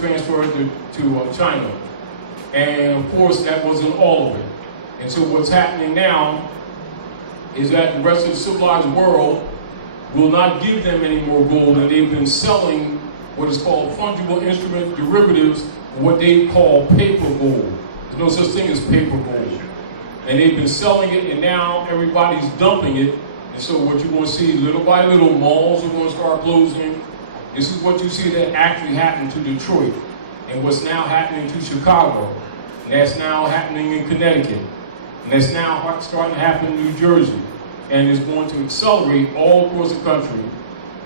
transferred to China. And of course, that wasn't all of it. And so what's happening now is that the rest of the civilized world will not give them any more gold, and they've been selling what is called fungible instrument derivatives, what they call paper gold. There's no such thing as paper gold. And they've been selling it, and now everybody's dumping it. And so what you're going to see, little by little, malls are going to start closing. This is what you see that actually happened to Detroit, and what's now happening to Chicago, and that's now happening in Connecticut, and that's now starting to happen in New Jersey, and it's going to accelerate all across the country.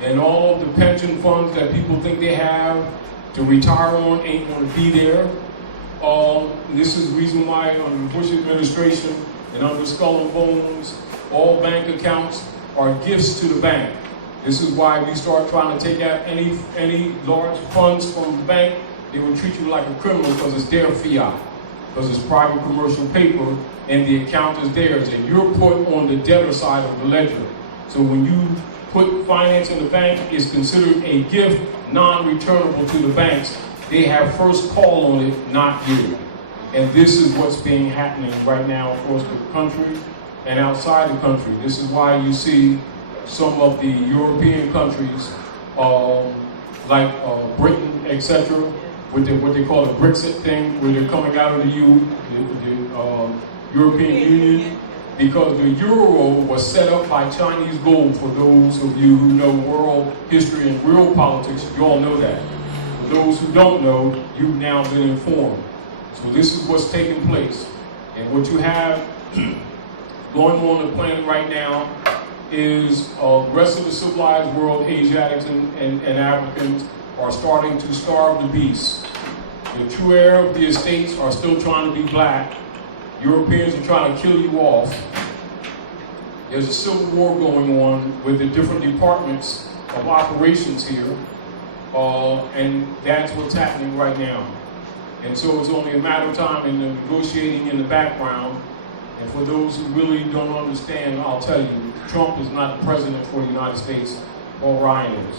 And all of the pension funds that people think they have to retire on ain't going to be there. This is the reason why under the Bush administration and under Skull and Bones, all bank accounts are gifts to the bank. This is why we start trying to take out any large funds from the bank. They will treat you like a criminal because it's their fiat, because it's private commercial paper, and the account is theirs, and you're put on the debtor side of the ledger. So when you put finance in the bank, it's considered a gift, non-returnable to the banks. They have first call on it, not you. And this is what's being happening right now across the country and outside the country. This is why you see some of the European countries, like Britain, etc., with what they call the Brexit thing, where they're coming out of the European Union, because the euro was set up by Chinese gold. For those of you who know world history and real politics, you all know that. For those who don't know, you've now been informed. So this is what's taking place. And what you have going on the planet right now is the rest of the civilized world, Asiatics and Africans, are starting to starve the beast. The true heir of the estates are still trying to be black. Europeans are trying to kill you off. There's a civil war going on with the different departments of operations here, and that's what's happening right now. And so it's only a matter of time in the negotiating in the background. And for those who really don't understand, I'll tell you, Trump is not the president for the United States, or Ryan is.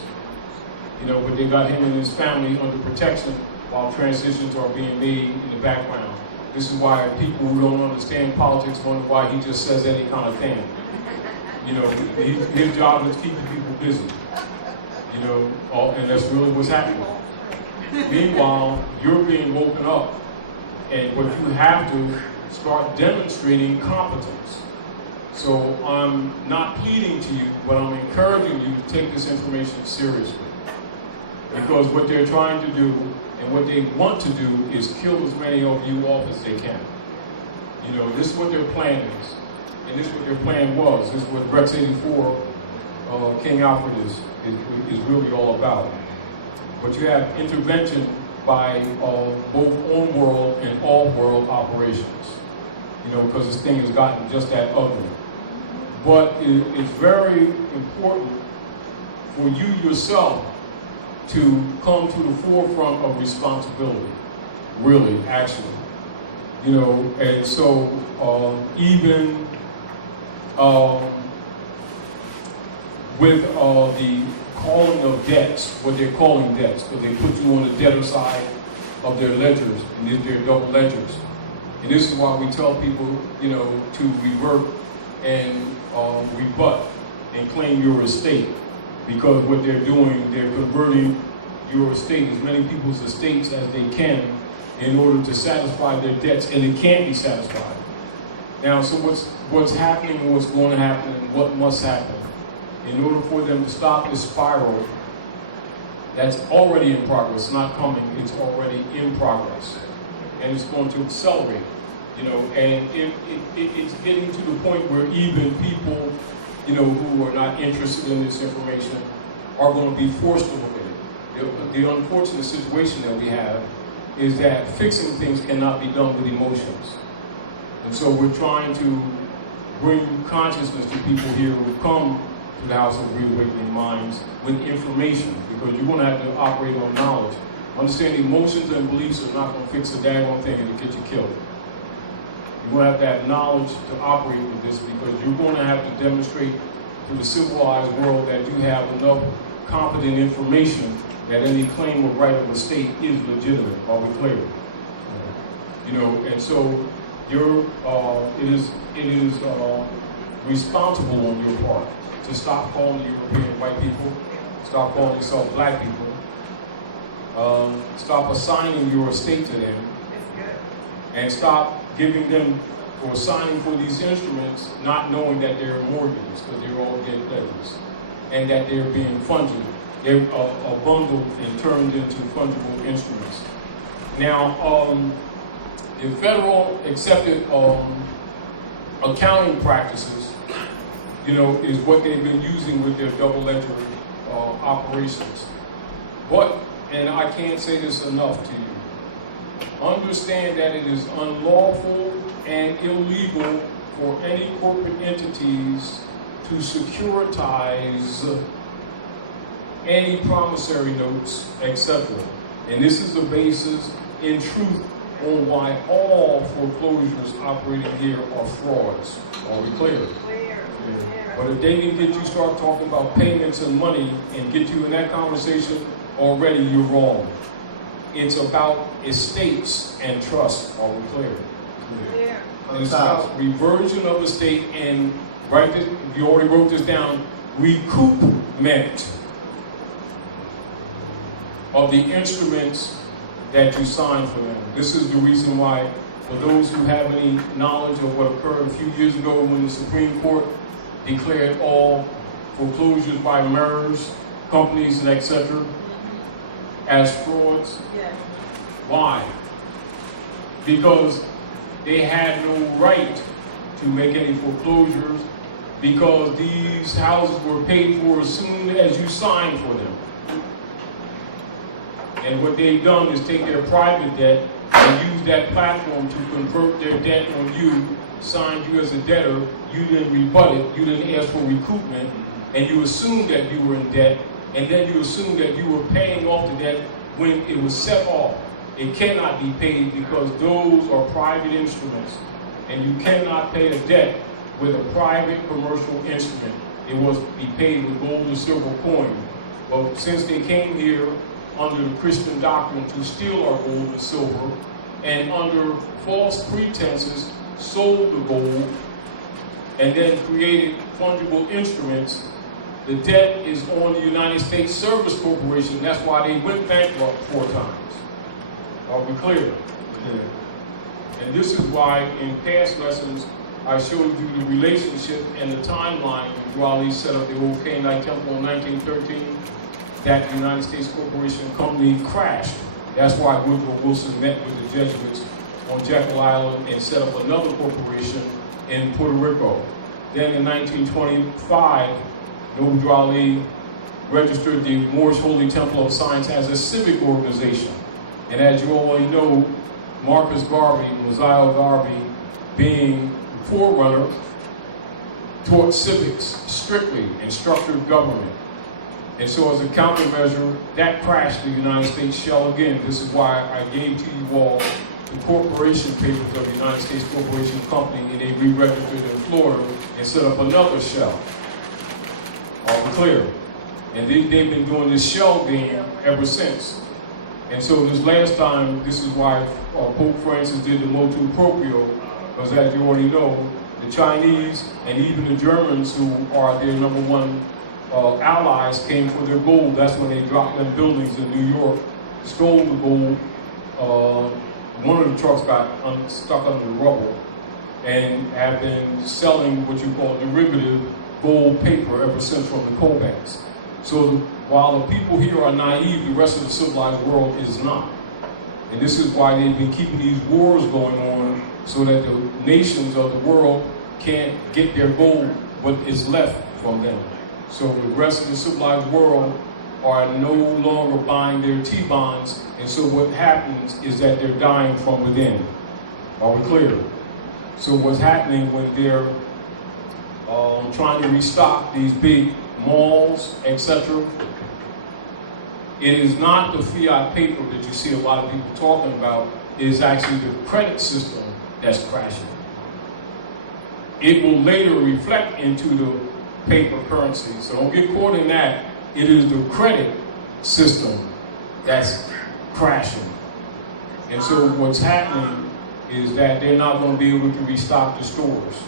You know, but they got him and his family under protection while transitions are being made in the background. This is why people who don't understand politics wonder why he just says any kind of thing. You know, his job is keeping people busy. You know, and that's really what's happening. Meanwhile, you're being woken up, and what you have to start demonstrating competence. So I'm not pleading to you, but I'm encouraging you to take this information seriously. Because what they're trying to do and what they want to do is kill as many of you off as they can. You know, this is what their plan is. And this is what their plan was. This is what Rex 84, King Alfred is really all about. But you have intervention by both on-world and off-world operations. You know, because this thing has gotten just that ugly. But it's very important for you yourself to come to the forefront of responsibility, really, actually. You know, and so even with the calling of debts, what they're calling debts, because they put you on the debtor side of their ledgers, and they're double ledgers. And this is why we tell people, you know, to revert and rebut and claim your estate. Because what they're doing, they're converting your estate, as many people's estates as they can, in order to satisfy their debts, and it can't be satisfied. Now, so what's happening and what's going to happen and what must happen in order for them to stop this spiral that's already in progress, not coming, it's already in progress. And it's going to accelerate, you know, and it's getting to the point where even people, you know, who are not interested in this information are going to be forced to look at it. The unfortunate situation that we have is that fixing things cannot be done with emotions. And so we're trying to bring consciousness to people here who come to the House of Reawakening Minds with information, because you're going to have to operate on knowledge. Understand emotions and beliefs are not going to fix a daggone thing and get you killed. You're going to have to have knowledge to operate with this, because you're going to have to demonstrate to the civilized world that you have enough competent information that any claim of right of the state is legitimate. Are we clear? You know, and so it is responsible on your part to stop calling European white people, stop calling yourself black people, stop assigning your estate to them, and stop giving them or signing for these instruments, not knowing that they're mortgages, because they're all dead debtors, and that they're being funded. They're bundled and turned into fungible instruments. Now, the federal accepted accounting practices, you know, is what they've been using with their double ledger operations. But, and I can't say this enough to you, understand that it is unlawful and illegal for any corporate entities to securitize any promissory notes, etc. And this is the basis, in truth, on why all foreclosures operating here are frauds. Are we clear? Clear. Yeah. But if they can get you start talking about payments and money and get you in that conversation, already you're wrong. It's about estates and trust. Are we clear? Clear. And it's about reversion of estate and, right, you already wrote this down, recoupment of the instruments that you sign for them. This is the reason why, for those who have any knowledge of what occurred a few years ago when the Supreme Court declared all foreclosures by MERS, companies, and etc. as frauds. Yeah. Why? Because they had no right to make any foreclosures, because these houses were paid for as soon as you signed for them. And what they've done is take their private debt and use that platform to convert their debt on you, signed you as a debtor, you didn't rebut it, you didn't ask for recoupment, and you assumed that you were in debt, and then you assumed that you were paying off the debt when it was set off. It cannot be paid because those are private instruments, and you cannot pay a debt with a private commercial instrument. It was be paid with gold or silver coin. But since they came here under the Christian doctrine to steal our gold and silver, and under false pretenses sold the gold, and then created fungible instruments, the debt is on the United States Service Corporation. That's why they went bankrupt 4 times. Are we clear? Yeah. And this is why in past lessons I showed you the relationship and the timeline when Raleigh set up the old Canaanite Temple in 1913. That the United States Corporation Company crashed. That's why Woodrow Wilson met with the Jesuits on Jekyll Island and set up another corporation in Puerto Rico. Then in 1925, Noble Raleigh registered the Moorish Holy Temple of Science as a civic organization. And as you already know, Marcus Garvey, Mosiah Garvey, being the forerunner, taught civics strictly and structured government. And so as a countermeasure, that crashed the United States shell again. This is why I gave to you all the corporation papers of the United States Corporation Company, and they re-registered in Florida and set up another shell. Are we clear? And they've been doing this shell game ever since. And so this last time, this is why Pope Francis did the motu proprio, because as you already know, the Chinese and even the Germans, who are their #1 allies, came for their gold. That's when they dropped them buildings in New York, stole the gold. One of the trucks got stuck under the rubble, and have been selling what you call derivative gold paper ever since from the Cobans. So while the people here are naive, the rest of the civilized world is not. And this is why they've been keeping these wars going on, so that the nations of the world can't get their gold, what is left from them. So the rest of the civilized world are no longer buying their T-bonds, and so what happens is that they're dying from within. Are we clear? So what's happening when they're trying to restock these big malls, etc., it is not the fiat paper that you see a lot of people talking about. It is actually the credit system that's crashing. It will later reflect into the paper currency. So don't get caught in that. It is the credit system that's crashing. And so what's happening is that they're not going to be able to restock the stores.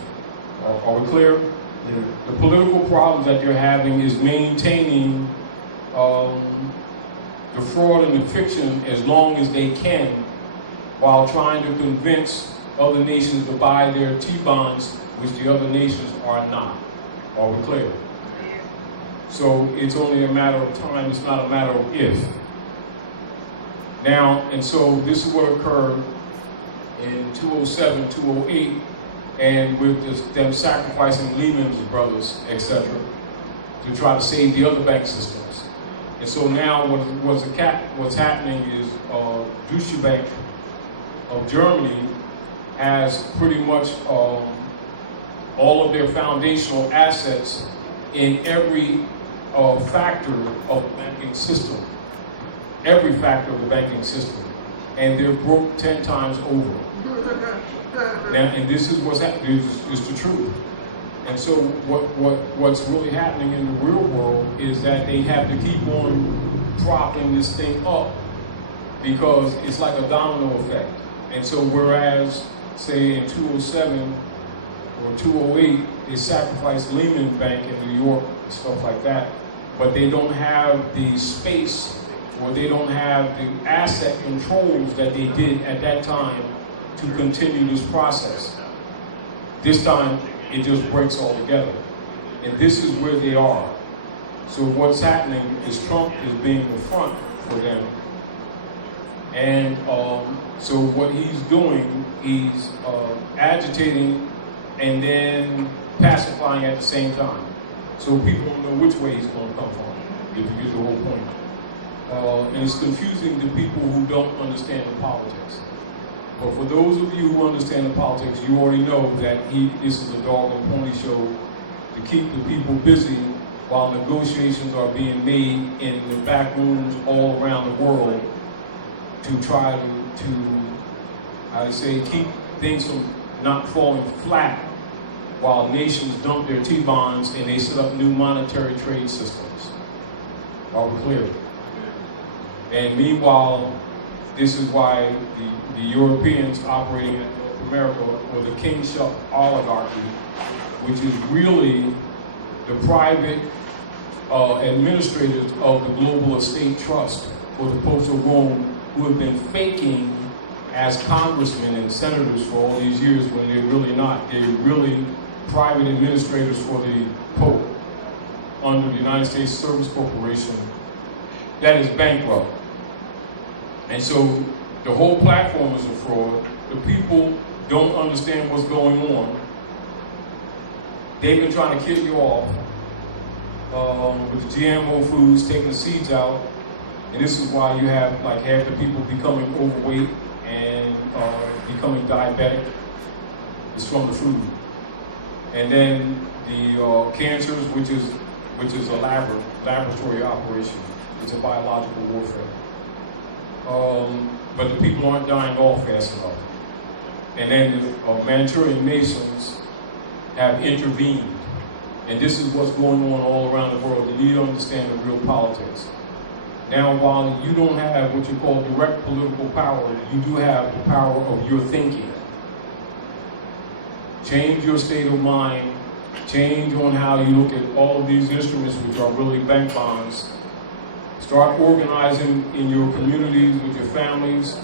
Are we clear? Yeah. The political problems that they're having is maintaining the fraud and the fiction as long as they can, while trying to convince other nations to buy their T-bonds, which the other nations are not. Are we clear? So it's only a matter of time, it's not a matter of if. Now, and so this is what occurred in 2007, 2008, and with them sacrificing Lehman Brothers, etc., to try to save the other bank systems. And so now what's happening is Deutsche Bank of Germany has pretty much all of their foundational assets in every factor of the banking system. Every factor of the banking system. And they're broke 10 times over. Now, and this is what's happening, is the truth. And so what's really happening in the real world is that they have to keep on propping this thing up, because it's like a domino effect. And so whereas, say in 2007 or 2008, they sacrificed Lehman Bank in New York and stuff like that, but they don't have the space, or they don't have the asset controls that they did at that time to continue this process. This time, it just breaks all together. And this is where they are. So what's happening is Trump is being the front for them. And so what he's doing, he's agitating and then pacifying at the same time. So people don't know which way he's going to come from, if you get the whole point. And it's confusing to people who don't understand the politics. But for those of you who understand the politics, you already know that this is a dog and pony show to keep the people busy while negotiations are being made in the back rooms all around the world to try to keep things from not falling flat while nations dump their T-bonds and they set up new monetary trade systems. Are we clear? And meanwhile, this is why the Europeans operating in North America, or the kingship oligarchy, which is really the private administrators of the global estate trust for the Popes of Rome, who have been faking as congressmen and senators for all these years when they're really not. They're really private administrators for the Pope under the United States Service Corporation that is bankrupt. And so the whole platform is a fraud. The people don't understand what's going on. They've been trying to kill you off with the GMO foods, taking the seeds out. And this is why you have like half the people becoming overweight and becoming diabetic. It's from the food. And then the cancers, which is a laboratory operation. It's a biological warfare. But the people aren't dying off fast enough. And then the Manchurian Masons have intervened. And this is what's going on all around the world. You need to understand the real politics. Now, while you don't have what you call direct political power, you do have the power of your thinking. Change your state of mind. Change on how you look at all of these instruments, which are really bank bonds. Start organizing in your communities with your families,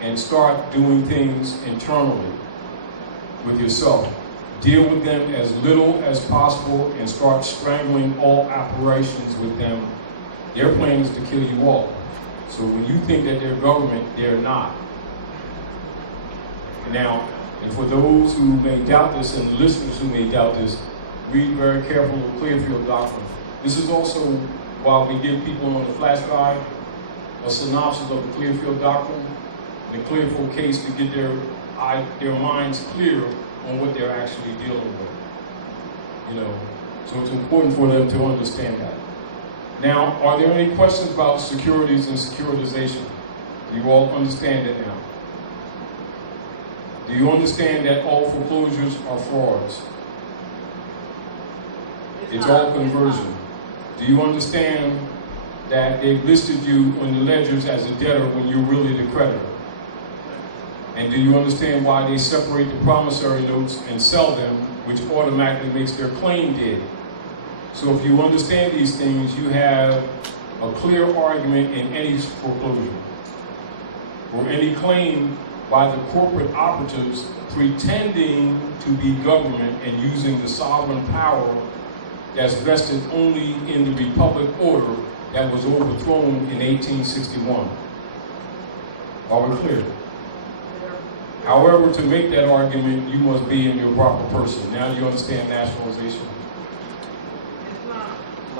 and start doing things internally with yourself. Deal with them as little as possible and start strangling all operations with them. Their plan is to kill you all. So when you think that they're government, they're not. Now, and for those who may doubt this and listeners who may doubt this, read very carefully the Clearfield Doctrine. This is also, while we give people on the flash drive a synopsis of the Clearfield Doctrine, the Clearfield case, to get their minds clear on what they're actually dealing with. You know, so it's important for them to understand that. Now, are there any questions about securities and securitization? Do you all understand it now? Do you understand that all foreclosures are frauds? It's all conversion. Do you understand that they've listed you on the ledgers as a debtor when you're really the creditor? And do you understand why they separate the promissory notes and sell them, which automatically makes their claim dead? So if you understand these things, you have a clear argument in any foreclosure or any claim by the corporate operatives pretending to be government and using the sovereign power that's vested only in the Republic order that was overthrown in 1861. Are we clear? However, to make that argument, you must be in your proper person. Now you understand nationalization.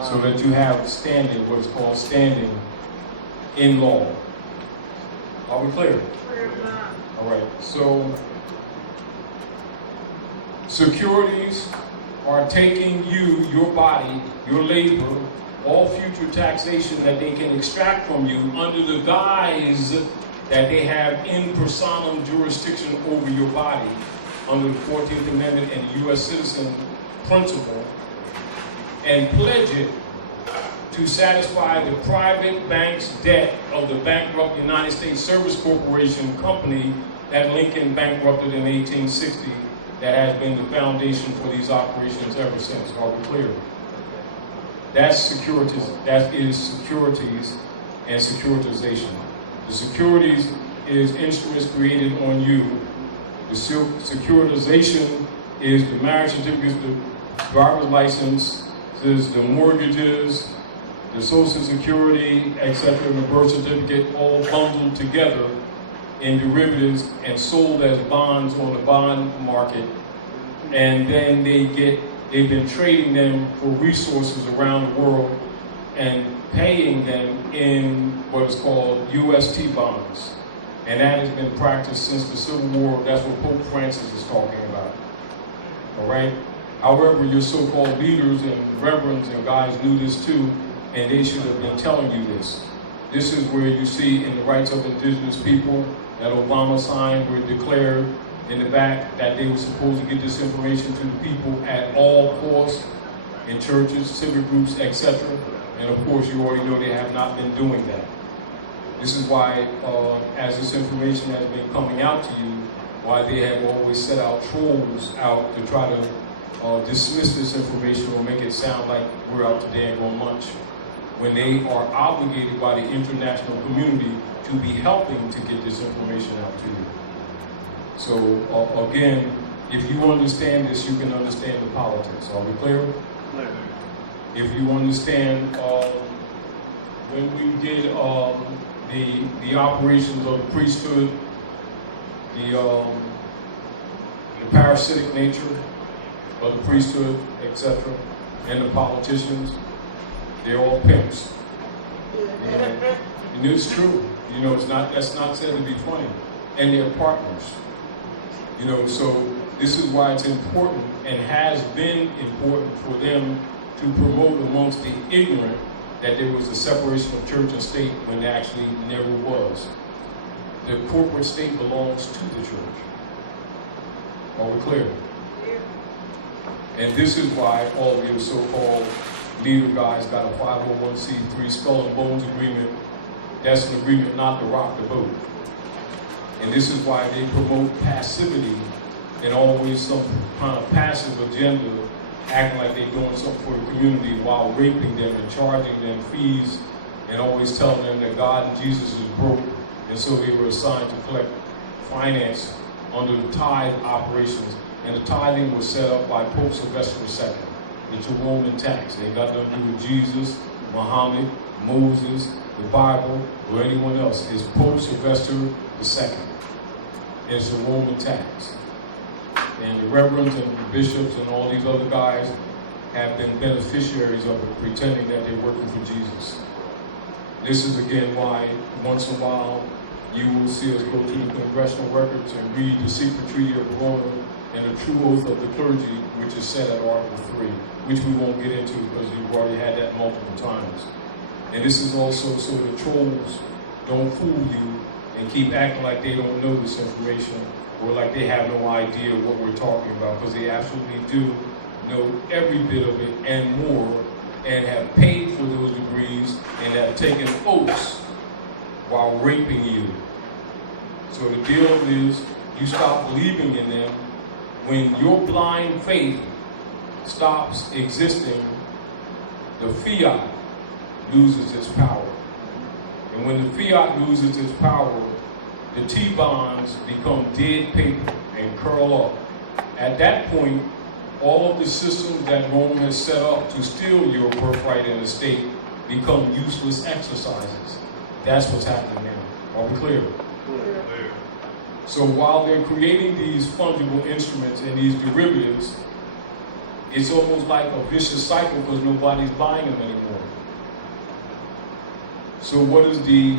So that you have standing, what's called standing in law. Are we clear? All right, so securities are taking you, your body, your labor, all future taxation that they can extract from you under the guise that they have in personam jurisdiction over your body under the 14th Amendment and the U.S. citizen principle, and pledge it to satisfy the private bank's debt of the bankrupt United States Service Corporation company that Lincoln bankrupted in 1860, that has been the foundation for these operations ever since. Are we clear? That's securities. That is securities and securitization. The securities is instruments created on you. The securitization is the marriage certificates, the driver's license, the mortgages, the Social Security, etc., and the birth certificate, all bundled together in derivatives and sold as bonds on the bond market. And then they've been trading them for resources around the world and paying them in what is called UST bonds. And that has been practiced since the Civil War. That's what Pope Francis is talking about. All right? However, your so-called leaders and reverends and guys knew this too, and they should have been telling you this. This is where you see in the rights of indigenous people that Obama signed, where it declared in the back that they were supposed to get this information to the people at all costs in churches, civic groups, etc. And of course, you already know they have not been doing that. This is why, as this information has been coming out to you, why they have always set out trolls out to try to dismiss this information or make it sound like we're out to dang on lunch, when they are obligated by the international community to be helping to get this information out to you. So again, if you understand this, you can understand the politics. Are we clear? Clear. If you understand, when we did the operations of the priesthood, the parasitic nature of the priesthood, etc., and the politicians, they're all pimps. And it's true. You know, that's not said to be funny. And they're partners. You know, so this is why it's important and has been important for them to promote amongst the ignorant that there was a separation of church and state when there actually never was. The corporate state belongs to the church. Are we clear? And this is why all of your so-called leader guys got a 501c3 skull and bones agreement. That's an agreement not to rock the boat. And this is why they promote passivity and always some kind of passive agenda, acting like they're doing something for the community while raping them and charging them fees and always telling them that God and Jesus is broke, and so they were assigned to collect finance under the tithe operations. And the tithing was set up by Pope Sylvester II. It's a Roman tax. It ain't got nothing to do with Jesus, Muhammad, Moses, the Bible, or anyone else. It's Pope Sylvester II. It's a Roman tax. And the reverends and the bishops and all these other guys have been beneficiaries of it, pretending that they're working for Jesus. This is again why once in a while you will see us go to the congressional records and read the secret treaty of Verona and the true oath of the clergy, which is set at Article 3, which we won't get into because you've already had that multiple times. And this is also so the trolls don't fool you and keep acting like they don't know this information or like they have no idea what we're talking about, because they absolutely do know every bit of it and more and have paid for those degrees and have taken oaths while raping you. So the deal is, you stop believing in them. When your blind faith stops existing, the fiat loses its power. And when the fiat loses its power, the T-bonds become dead paper and curl up. At that point, all of the systems that Rome has set up to steal your birthright and estate become useless exercises. That's what's happening now. Are we clear? Clear. So while they're creating these fungible instruments and these derivatives, it's almost like a vicious cycle because nobody's buying them anymore. So what is the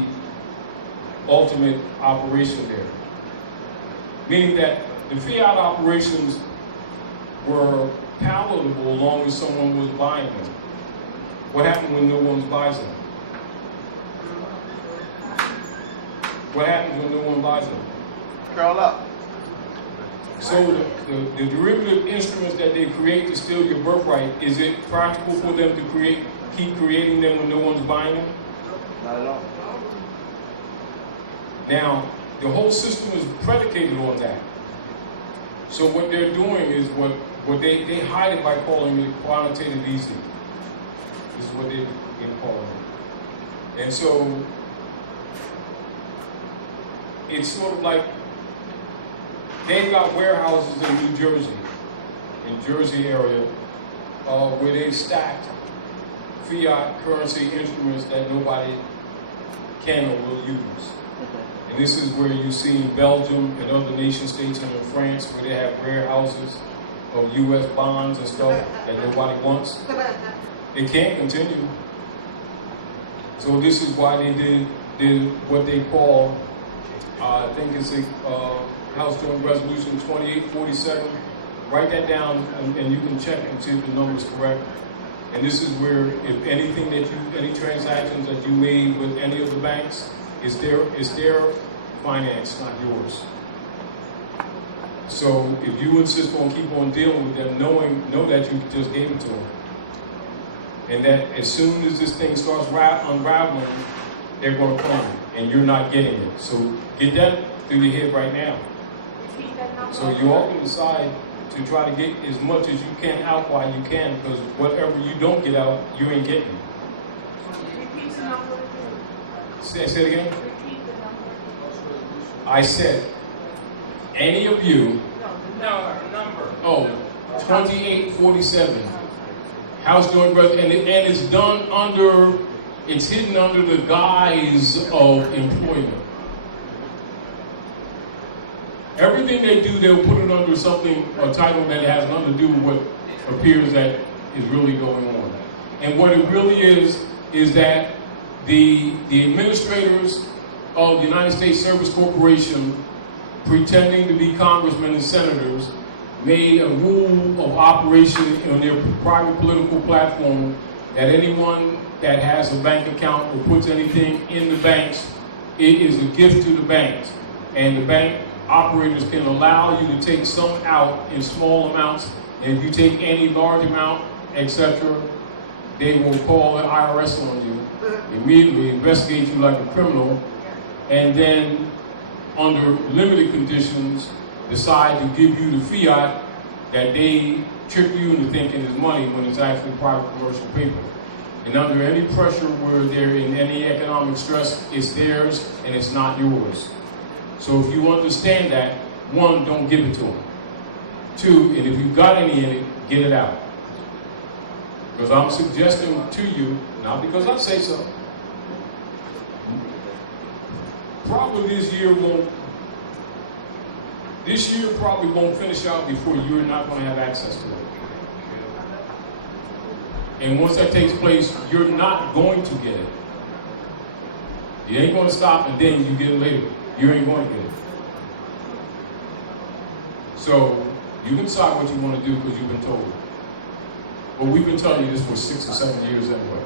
ultimate operation there? Meaning that the fiat operations were palatable as long as someone was buying them. What happened when no one buys them? What happens when no one buys them? Curl up. So the derivative instruments that they create to steal your birthright, is it practical for them to keep creating them when no one's buying them? Not at all. Now, the whole system is predicated on that. So what they're doing is what they hide it by calling it quantitative easing. This is what they call it. And so it's sort of like they've got warehouses in Jersey area, where they've stacked fiat currency instruments that nobody can or will use. And this is where you see Belgium and other nation states and in France where they have warehouses of U.S. bonds and stuff that nobody wants. It can't continue. So this is why they did what they call, I think it's a House Joint Resolution 2847. Write that down and you can check and see if the number's correct. And this is where if anything any transactions that you made with any of the banks, it's their finance, not yours. So if you insist on keep on dealing with them, know that you just gave it to them. And that as soon as this thing starts unraveling, they're going to come and you're not getting it. So get that through your head right now. So you all can decide to try to get as much as you can out while you can, because whatever you don't get out, you ain't getting. Repeat the number. Say it again. Repeat the number. I said, any of you. No, the number. Oh, 2847. House Joint Resolution, and it's done it's hidden under the guise of employment. Everything they do, they'll put it under a title that has nothing to do with what appears that is really going on. And what it really is that the administrators of the United States Service Corporation, pretending to be congressmen and senators, made a rule of operation on their private political platform that anyone that has a bank account or puts anything in the banks, it is a gift to the banks. And the bank operators can allow you to take some out in small amounts, and if you take any large amount, etc., they will call the IRS on you, immediately investigate you like a criminal, and then under limited conditions decide to give you the fiat that they trick you into thinking is money when it's actually private commercial paper. And under any pressure where they're in any economic stress, it's theirs and it's not yours. So if you understand that, one, don't give it to them. Two, and if you've got any in it, get it out. Because I'm suggesting to you, not because I say so, probably this year probably won't finish out before you're not going to have access to it. And once that takes place, you're not going to get it. You ain't going to stop and then you get it later. You ain't going to get it. So you can decide what you want to do because you've been told. But we've been telling you this for 6 or 7 years anyway.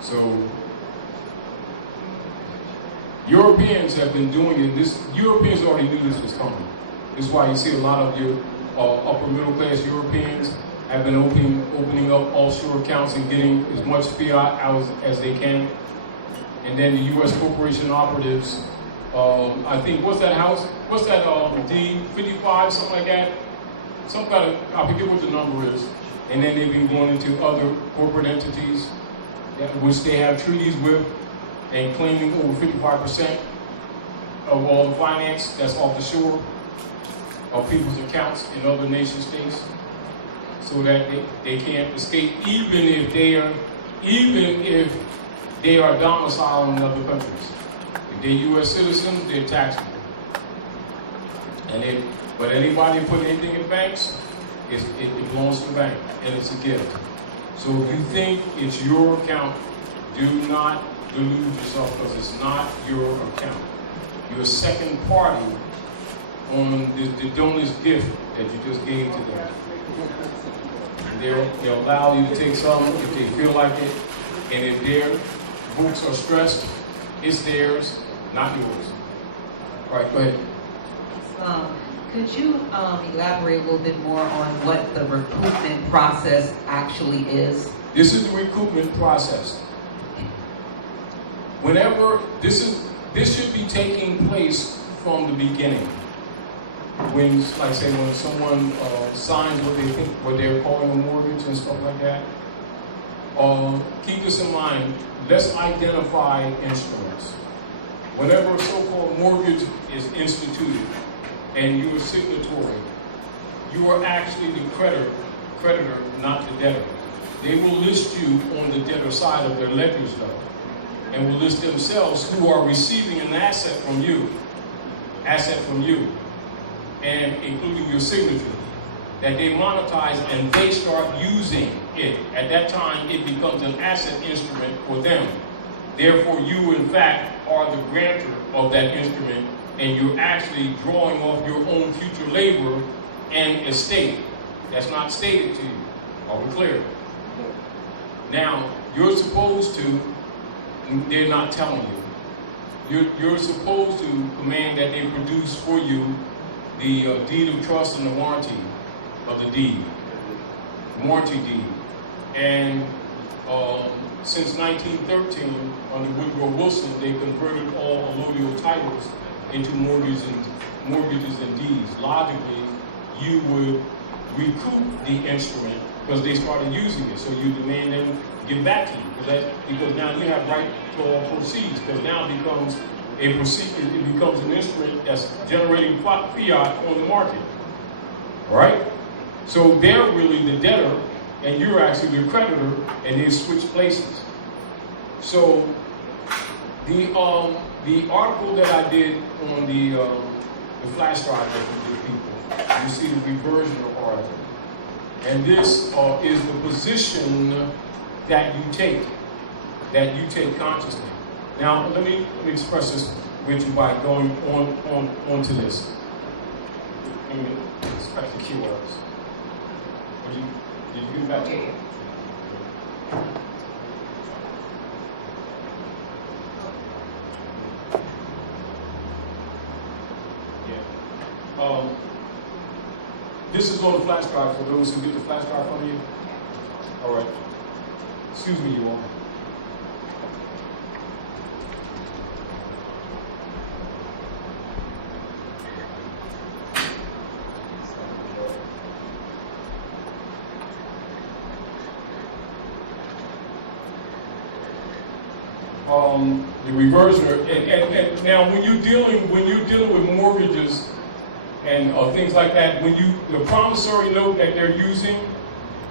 So Europeans have been doing it. Europeans already knew this was coming. This is why you see a lot of your upper middle class Europeans have been opening up offshore accounts and getting as much fiat out as they can. And then the U.S. corporation operatives, I think, what's that house? What's that D55, something like that? Some kind of, I forget what the number is. And then they've been going into other corporate entities, which they have treaties with, and claiming over 55% of all the finance that's off the shore of people's accounts in other nation states, so that they can't escape, even if they are domiciled in other countries. If they're U.S. citizens, they're taxable. But anybody put anything in banks, it belongs to the bank, and it's a gift. So if you think it's your account, do not delude yourself, because it's not your account. You're a second party on the donor's gift that you just gave to them. And they'll allow you to take some if they feel like it, and if their books are stressed, it's theirs, not yours. All right, go ahead. Could you elaborate a little bit more on what the recoupment process actually is? This is the recoupment process. Whenever this should be taking place from the beginning. When, like I say, when someone signs what they're calling a mortgage and stuff like that, keep this in mind. Let's identify instruments. Whenever a so-called mortgage is instituted and you're a signatory, you are actually the creditor, not the debtor. They will list you on the debtor side of their ledgers, though, and will list themselves who are receiving an asset from you, and including your signature, that they monetize and they start using it. At that time, it becomes an asset instrument for them. Therefore, you, in fact, are the grantor of that instrument, and you're actually drawing off your own future labor and estate. That's not stated to you. Are we clear? Now, you're supposed to, they're not telling you. You're supposed to command that they produce for you the deed of trust and the warranty of the deed, warranty deed. And since 1913, under Woodrow Wilson, they converted all allodial titles into mortgages and deeds. Logically, you would recoup the instrument because they started using it. So you demand them give back to you because now you have right to all proceeds, because now it becomes an instrument that's generating fiat on the market. All right? So they're really the debtor, and you're actually the creditor, and they switch places. So the article that I did on the flash drive that we give people, you see the reversion article. And this is the position that you take consciously. Now, let me express this with you by going on to this. Let me express the keywords. Did you get back to it? Yeah. This is on the flash drive for those who get the flash drive from you. All right. Excuse me, you all. The reversion, and now when you're dealing with mortgages and things like that, the promissory note that they're using,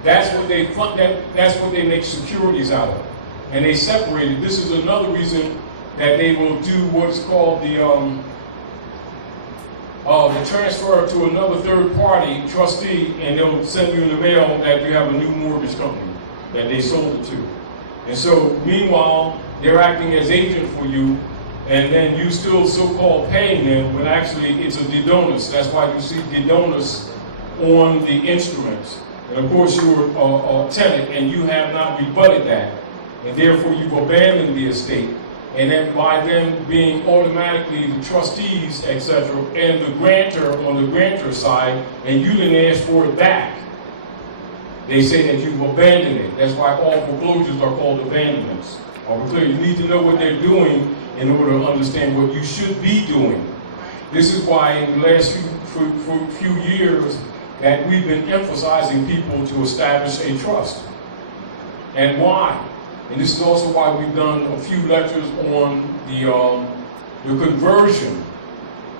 that's what they make securities out of, and they separate it. This is another reason that they will do what's called the transfer to another third party trustee, and they'll send you in the mail that you have a new mortgage company that they sold it to. And so, meanwhile, they're acting as agent for you, and then you still so-called paying them, when actually it's a dedonus. That's why you see dedonus on the instruments. And of course, you're a tenant, and you have not rebutted that, and therefore you've abandoned the estate. And then by them being automatically the trustees, etc., and the grantor on the grantor side, and you didn't ask for it back. they say that you've abandoned it. That's why all foreclosures are called abandonments. Are we clear? You need to know what they're doing in order to understand what you should be doing. This is why in the last few years that we've been emphasizing people to establish a trust. And why? And this is also why we've done a few lectures on the conversion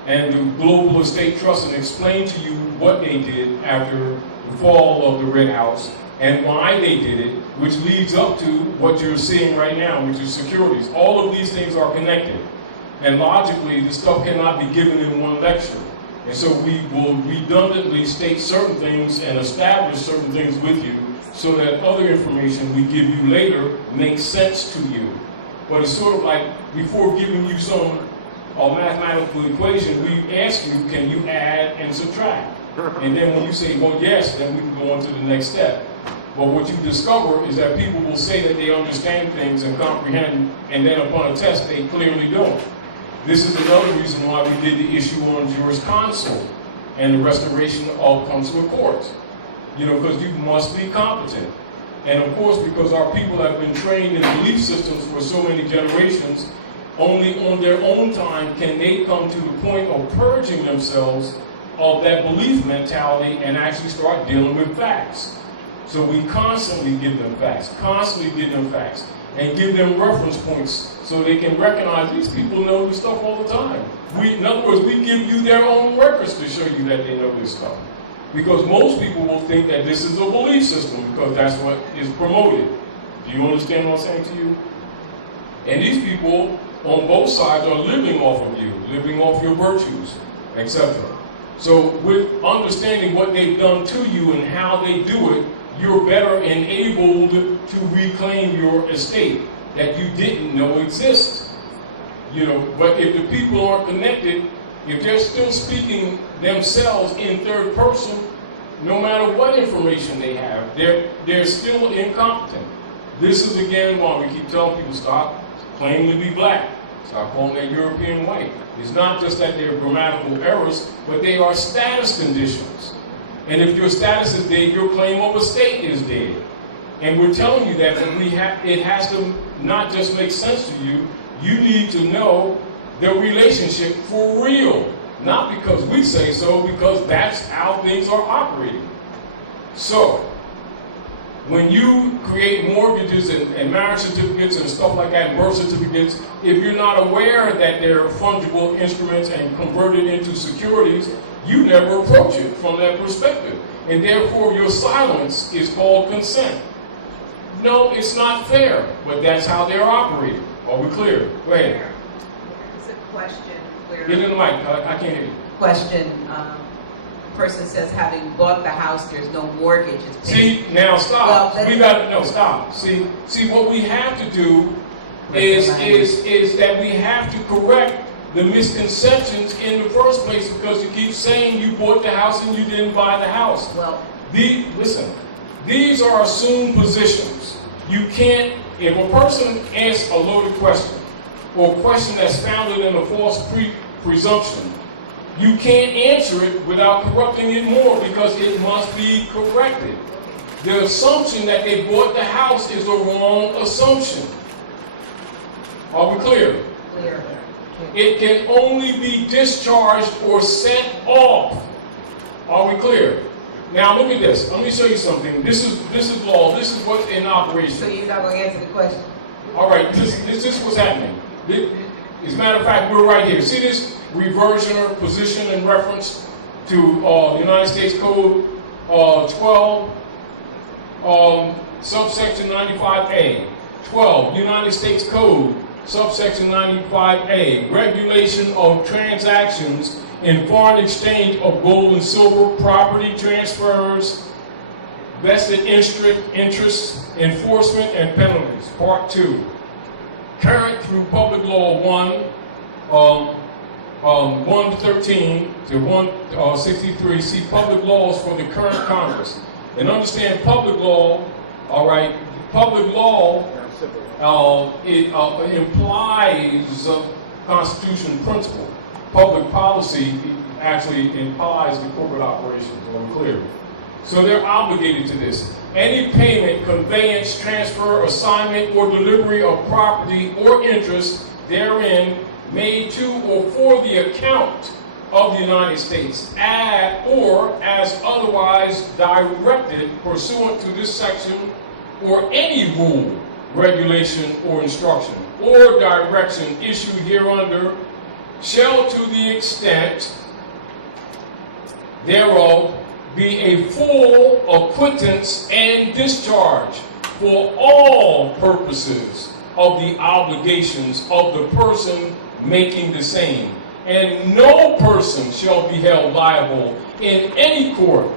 and the global estate trust and explained to you what they did after the fall of the Red House and why they did it, which leads up to what you're seeing right now, which is securities. All of these things are connected. And logically, this stuff cannot be given in one lecture. And so we will redundantly state certain things and establish certain things with you so that other information we give you later makes sense to you. But it's sort of like before giving you some mathematical equation, we ask you, can you add and subtract? And then when you say, well, yes, then we can go on to the next step. But what you discover is that people will say that they understand things and comprehend, and then upon a test, they clearly don't. This is another reason why we did the issue on jurisconsult and the restoration of consular courts. You know, because you must be competent. And of course, because our people have been trained in belief systems for so many generations, only on their own time can they come to the point of purging themselves of that belief mentality and actually start dealing with facts. So we constantly give them facts, and give them reference points so they can recognize these people know this stuff all the time. In other words, we give you their own records to show you that they know this stuff. Because most people will think that this is a belief system because that's what is promoted. Do you understand what I'm saying to you? And these people on both sides are living off of you, living off your virtues, etc. So with understanding what they've done to you and how they do it, you're better enabled to reclaim your estate that you didn't know exists. You know, but if the people aren't connected, if they're still speaking themselves in third person, no matter what information they have, they're still incompetent. This is again why we keep telling people stop claiming to be black. Stop calling that European white. It's not just that they're grammatical errors, but they are status conditions. And if your status is dead, your claim of estate is dead. And we're telling you that it has to not just make sense to you. You need to know the relationship for real. Not because we say so, because that's how things are operating. So, when you create mortgages and marriage certificates and stuff like that, and birth certificates, if you're not aware that they're fungible instruments and converted into securities, you never approach it from that perspective. And therefore, your silence is called consent. No, it's not fair, but that's how they're operating. Are we clear? Go ahead. It's a question where... Get in the mic. I can't hear you. Question. Person says having bought the house, there's no mortgage. It's See, now stop. Well, We got to, no, stop. See, what we have to do is that we have to correct the misconceptions in the first place because you keep saying you bought the house and you didn't buy the house. Well, Listen, these are assumed positions. You can't, if a person asks a loaded question or a question that's founded in a false presumption, you can't answer it without corrupting it more because it must be corrected. The assumption that they bought the house is a wrong assumption. Are we clear? clear. It can only be discharged or set off. Are we clear? Now look at this. Let me show you something. This is law. This is what's in operation. So you're not going to answer the question? All right. This is what's happening. As a matter of fact, we're right here. See this reversion or position in reference to United States Code 12, subsection 95A. 12, United States Code, subsection 95A, regulation of transactions in foreign exchange of gold and silver, property transfers, vested interests, enforcement, and penalties. Part 2. Current through Public Law 113 to 163, see public laws for the current Congress. And understand public law, all right, public law it implies constitutional principle. Public policy actually implies the corporate operations, so I'm clear. So they're obligated to this. Any payment, conveyance, transfer, assignment, or delivery of property or interest therein made to or for the account of the United States at or as otherwise directed pursuant to this section or any rule, regulation, or instruction or direction issued hereunder shall to the extent thereof be a full acquittance and discharge for all purposes of the obligations of the person making the same. And no person shall be held liable in any court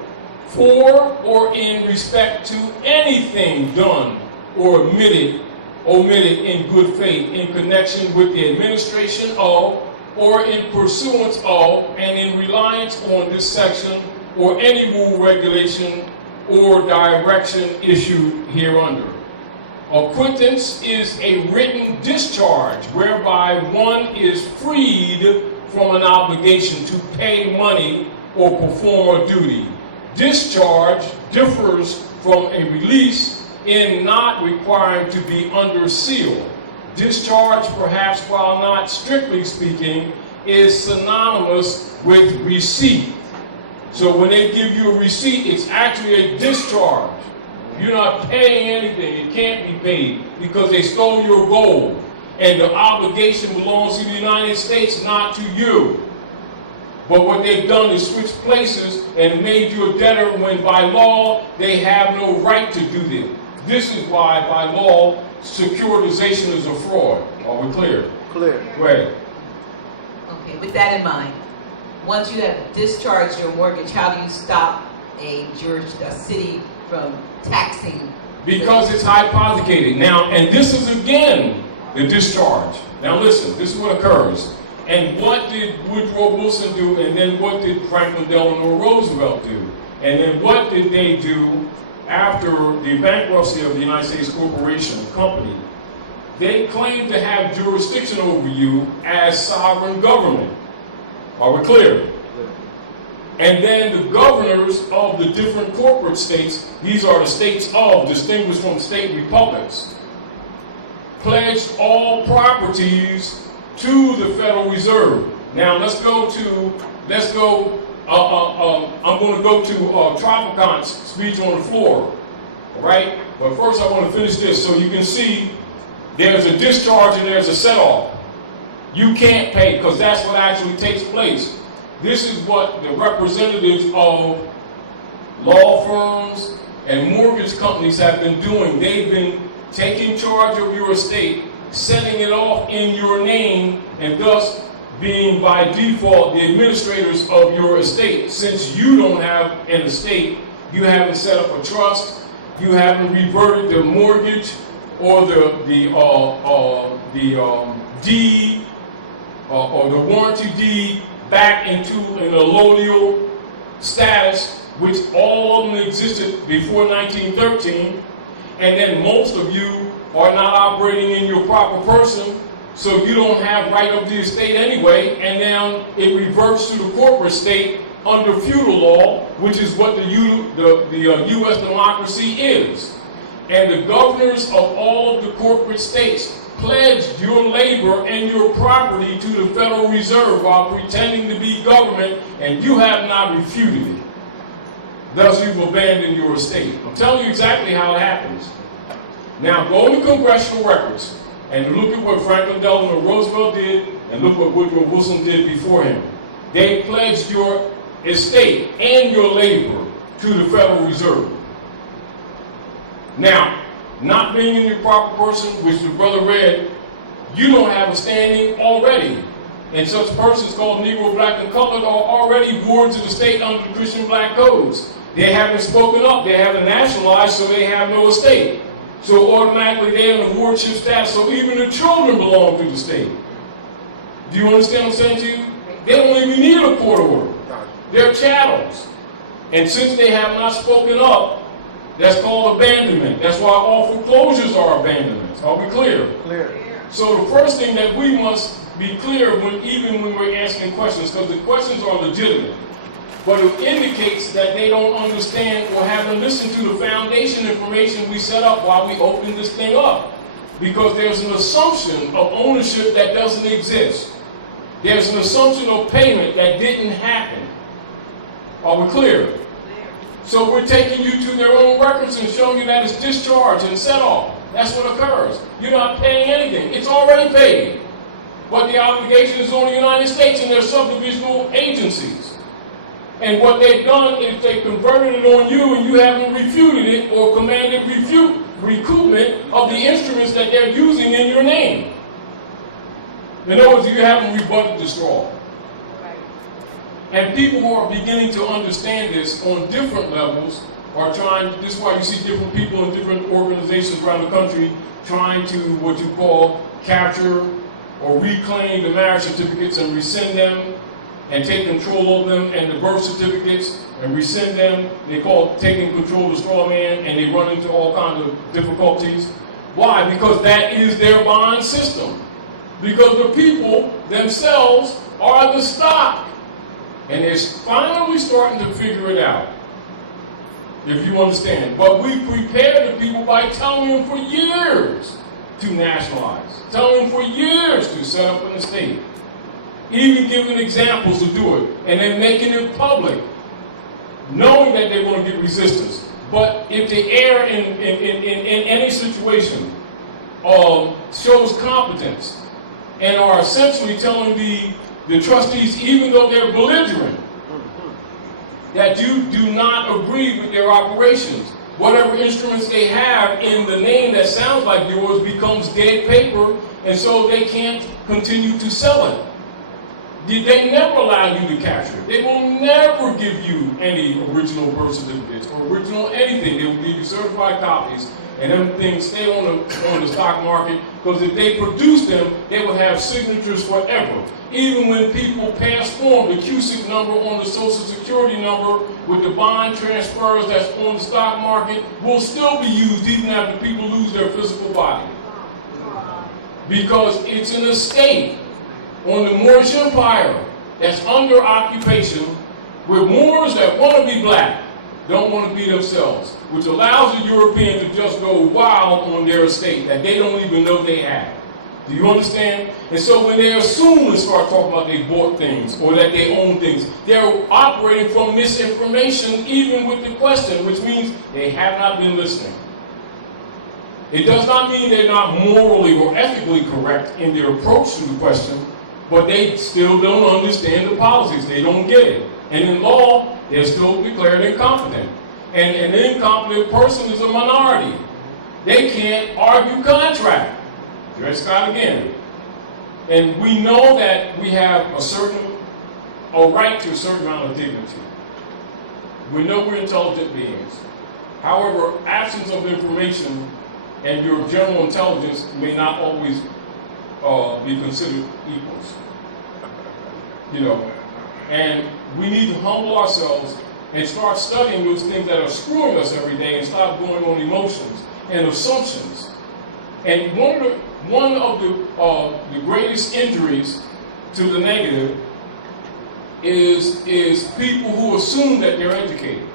for or in respect to anything done or omitted in good faith in connection with the administration of or in pursuance of and in reliance on this section or any rule, regulation, or direction issued hereunder. Acquittance is a written discharge whereby one is freed from an obligation to pay money or perform a duty. Discharge differs from a release in not requiring to be under seal. Discharge, perhaps while not strictly speaking, is synonymous with receipt. So when they give you a receipt, it's actually a discharge. You're not paying anything. It can't be paid because they stole your gold. And the obligation belongs to the United States, not to you. But what they've done is switch places and made you a debtor when by law they have no right to do this. This is why by law securitization is a fraud. Are we clear? Clear. Right. Okay, with that in mind, once you have discharged your mortgage, how do you stop a city from taxing? Because it's hypothecated. Now, and this is again the discharge. Now listen, this is what occurs. And what did Woodrow Wilson do? And then what did Franklin Delano Roosevelt do? And then what did they do after the bankruptcy of the United States Corporation Company? They claimed to have jurisdiction over you as sovereign government. Are we clear? And then the governors of the different corporate states, these are the states of, distinguished from state republics, pledged all properties to the Federal Reserve. Now I'm going to go to Tropicant's speech on the floor, all right? But first I want to finish this so you can see there's a discharge and there's a set-off. You can't pay because that's what actually takes place. This is what the representatives of law firms and mortgage companies have been doing. They've been taking charge of your estate, setting it off in your name, and thus being by default the administrators of your estate. Since you don't have an estate, you haven't set up a trust, you haven't reverted the mortgage or the deed or the warranty deed back into an allodial status, which all of them existed before 1913, and then most of you are not operating in your proper person, so you don't have right of the estate anyway, and now it reverts to the corporate state under feudal law, which is what the U.S. democracy is. And the governors of all of the corporate states pledged your labor and your property to the Federal Reserve while pretending to be government, and you have not refuted it. Thus, you've abandoned your estate. I'm telling you exactly how it happens. Now, go to congressional records and look at what Franklin Delano Roosevelt did and look what Woodrow Wilson did before him. They pledged your estate and your labor to the Federal Reserve. Now, not being in your proper person, which the brother read, you don't have a standing already. And such persons called Negro, Black, and Colored are already wards of the state under the Christian Black codes. They haven't spoken up, they haven't nationalized, so they have no estate. So automatically they're in the wardship status, so even the children belong to the state. Do you understand what I'm saying to you? They don't even need a court order. They're chattels. And since they have not spoken up, that's called abandonment. That's why all foreclosures are abandonments. Are we clear? Clear. So the first thing that we must be clear even when we're asking questions, because the questions are legitimate. but it indicates that they don't understand or haven't listened to the foundation information we set up while we opened this thing up. Because there's an assumption of ownership that doesn't exist. There's an assumption of payment that didn't happen. Are we clear? So we're taking you to their own records and showing you that it's discharged and set off. That's what occurs. You're not paying anything. It's already paid. But the obligation is on the United States and their subdivisional agencies. And what they've done is they converted it on you and you haven't refuted it or commanded recoupment of the instruments that they're using in your name. In other words, you haven't rebutted the straw. And people who are beginning to understand this on different levels are trying, this is why you see different people in different organizations around the country trying to, what you call, capture or reclaim the marriage certificates and rescind them and take control of them, and the birth certificates and rescind them. They call it taking control of the straw man, and they run into all kinds of difficulties. Why? Because that is their bond system. Because the people themselves are the stock. And they're finally starting to figure it out, if you understand. But we prepared the people by telling them for years to nationalize, telling them for years to set up an estate, even giving examples to do it, and then making it public, knowing that they're going to get resistance. But if they err in any situation, shows competence, and are essentially telling the trustees, even though they're belligerent, that you do not agree with their operations. Whatever instruments they have in the name that sounds like yours becomes dead paper, and so they can't continue to sell it. They never allow you to capture it. They will never give you any original birth certificates or original anything. They will give you certified copies, and them things stay on the stock market, because if they produce them, they will have signatures forever. Even when people pass form, the QSIC number on the Social Security number with the bond transfers that's on the stock market will still be used even after people lose their physical body. Because it's an estate on the Moorish Empire that's under occupation with Moors that want to be black, don't want to be themselves, which allows the European to just go wild on their estate that they don't even know they have. Do you understand? And so when they assume and start talking about they bought things or that they own things, they're operating from misinformation even with the question, which means they have not been listening. It does not mean they're not morally or ethically correct in their approach to the question, but they still don't understand the policies. They don't get it. And in law, they're still declared incompetent. And an incompetent person is a minority. They can't argue contract. Dred Scott again. And we know that we have a right to a certain amount of dignity. We know we're intelligent beings. However, absence of information and your general intelligence may not always be considered equals. You know, and we need to humble ourselves and start studying those things that are screwing us every day and stop going on emotions and assumptions. And one of the greatest injuries to the negative is people who assume that they're educated.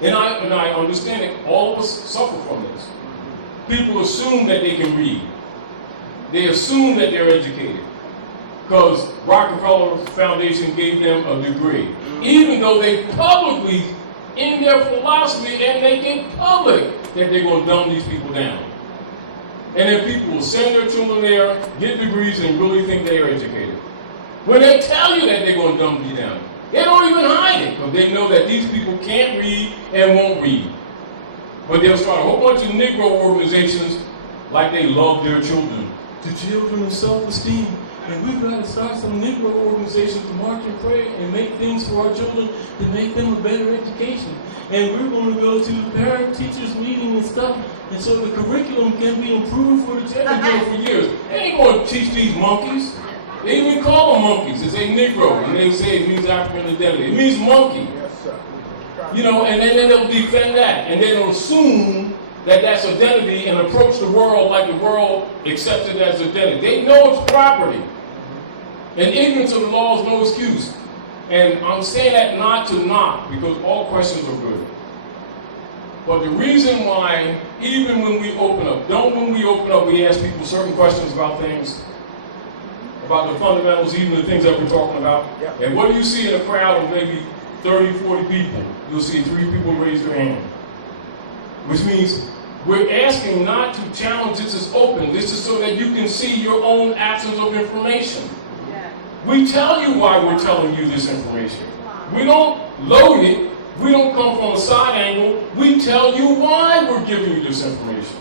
And I understand that all of us suffer from this. People assume that they can read. They assume that they're educated because Rockefeller Foundation gave them a degree, even though they publicly, in their philosophy, and make it public that they're going to dumb these people down. And then people will send their children there, get degrees, and really think they are educated. When they tell you that they're going to dumb you down, they don't even hide it, because they know that these people can't read and won't read. But they'll start a whole bunch of Negro organizations like they love their children. The children of self-esteem. And we've got to start some Negro organizations to march and pray and make things for our children to make them a better education. And we're going to go to the parent-teachers meeting and stuff, and so the curriculum can be improved for the children for years. They ain't going to teach these monkeys. They even call them monkeys. They say Negro, and they say it means African identity. It means monkey. Yes, sir. You know, and then they'll defend that, and they'll assume that that's identity and approach the world like the world accepts it as identity. They know it's property. And ignorance of the law is no excuse. And I'm saying that not to knock, because all questions are good. But the reason why, even when we open up, we ask people certain questions about things, about the fundamentals, even the things that we're talking about. Yep. And what do you see in a crowd of maybe 30, 40 people? You'll see 3 people raise their hand. Which means we're asking not to challenge, this is open. This is so that you can see your own absence of information. Yeah. We tell you why we're telling you this information. We don't load it. We don't come from a side angle. We tell you why we're giving you this information.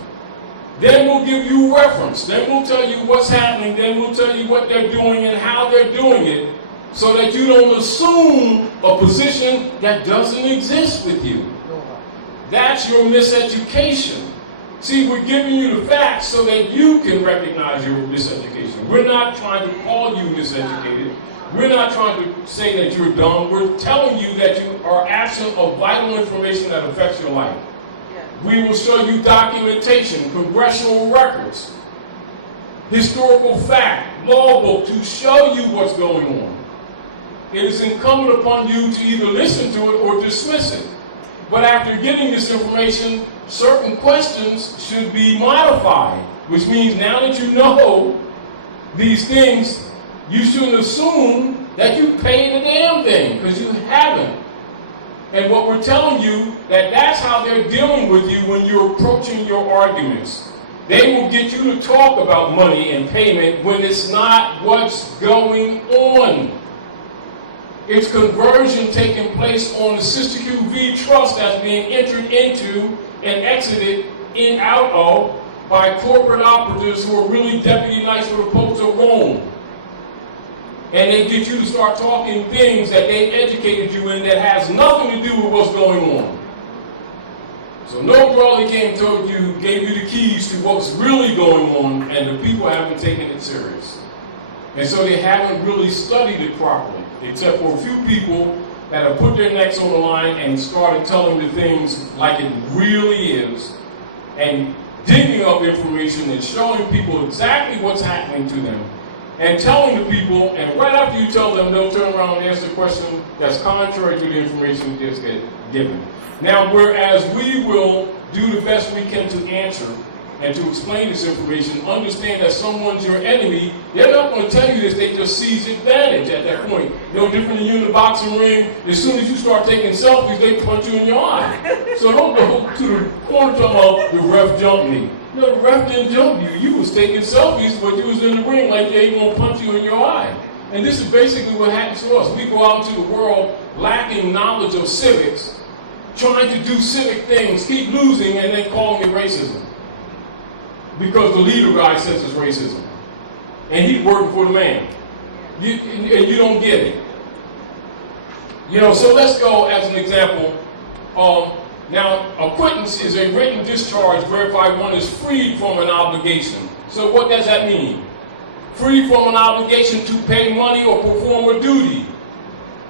Then we'll give you reference. Then we'll tell you what's happening. Then we'll tell you what they're doing and how they're doing it, so that you don't assume a position that doesn't exist with you. That's your miseducation. See, we're giving you the facts so that you can recognize your miseducation. We're not trying to call you miseducated. We're not trying to say that you're dumb. We're telling you that you are absent of vital information that affects your life. We will show you documentation, congressional records, historical fact, law book to show you what's going on. It is incumbent upon you to either listen to it or dismiss it. But after getting this information, certain questions should be modified, which means now that you know these things, you shouldn't assume that you paid the damn thing, because you haven't. And what we're telling you, that's how they're dealing with you when you're approaching your arguments. They will get you to talk about money and payment when it's not what's going on. It's conversion taking place on the Sister QV trust that's being entered into and exited out of by corporate operatives who are really deputy knights for the Popes of Rome. And they get you to start talking things that they educated you in that has nothing to do with what's going on. So no brother came and told you, gave you the keys to what's really going on, and the people haven't taken it serious. And so they haven't really studied it properly, except for a few people that have put their necks on the line and started telling the things like it really is, and digging up information and showing people exactly what's happening to them, and telling the people, and right after you tell them, they'll turn around and ask a question that's contrary to the information you just get given. Now, whereas we will do the best we can to answer and to explain this information, understand that someone's your enemy, they're not going to tell you this, they just seize advantage at that point. No different than you in the boxing ring. As soon as you start taking selfies, they punch you in your eye. So don't go to the corner talking about the ref jumped me. No, the ref didn't jump you. You was taking selfies, but you was in the ring like they ain't gonna punch you in your eye. And this is basically what happens to us. We go out into the world lacking knowledge of civics, trying to do civic things, keep losing, and then calling it racism. Because the leader guy says it's racism. And he's working for the man. And you don't get it. You know, so let's go as an example. Now, acquittance is a written discharge whereby one is freed from an obligation. So what does that mean? Free from an obligation to pay money or perform a duty.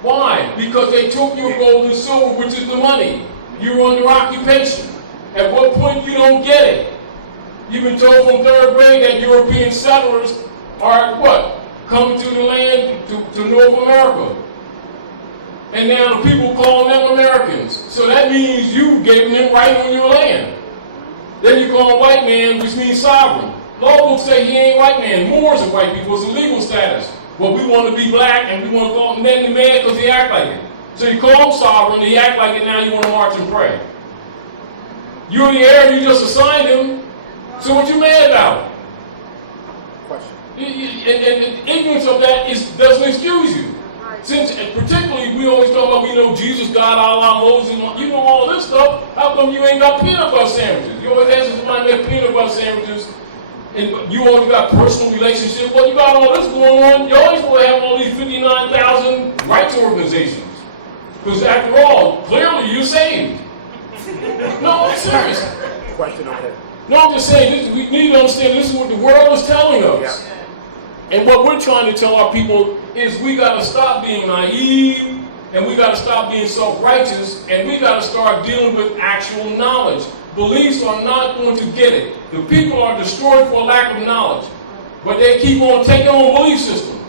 Why? Because they took your gold and silver, which is the money. You're under occupation. At what point you don't get it? You've been told from third grade that European settlers are what? Coming to the land, to North America. And now the people call them Americans. So that means you gave them right on your land. Then you call them white man, which means sovereign. Law books say he ain't white man. Moors are white people. It's a legal status. But we want to be black and we want to call him men the man because he act like it. So you call him sovereign, he act like it, now you want to march and pray. You're the heir, you just assigned him. So what you mad about? Question. And ignorance of that doesn't excuse you. Since, particularly, we always talk about, we know Jesus, God, Allah, Moses, you know all this stuff. How come you ain't got peanut butter sandwiches? You always ask somebody to make peanut butter sandwiches, and you always got personal relationships. Well, you got all this going on. You always want to have all these 59,000 rights organizations. Because after all, clearly you're saved. No, I'm serious. Question on that. No, I'm just saying, we need to understand this is what the world is telling us. Yeah. And what we're trying to tell our people is we got to stop being naive, and we got to stop being self-righteous, and we got to start dealing with actual knowledge. Beliefs are not going to get it. The people are destroyed for lack of knowledge, but they keep on taking on belief systems.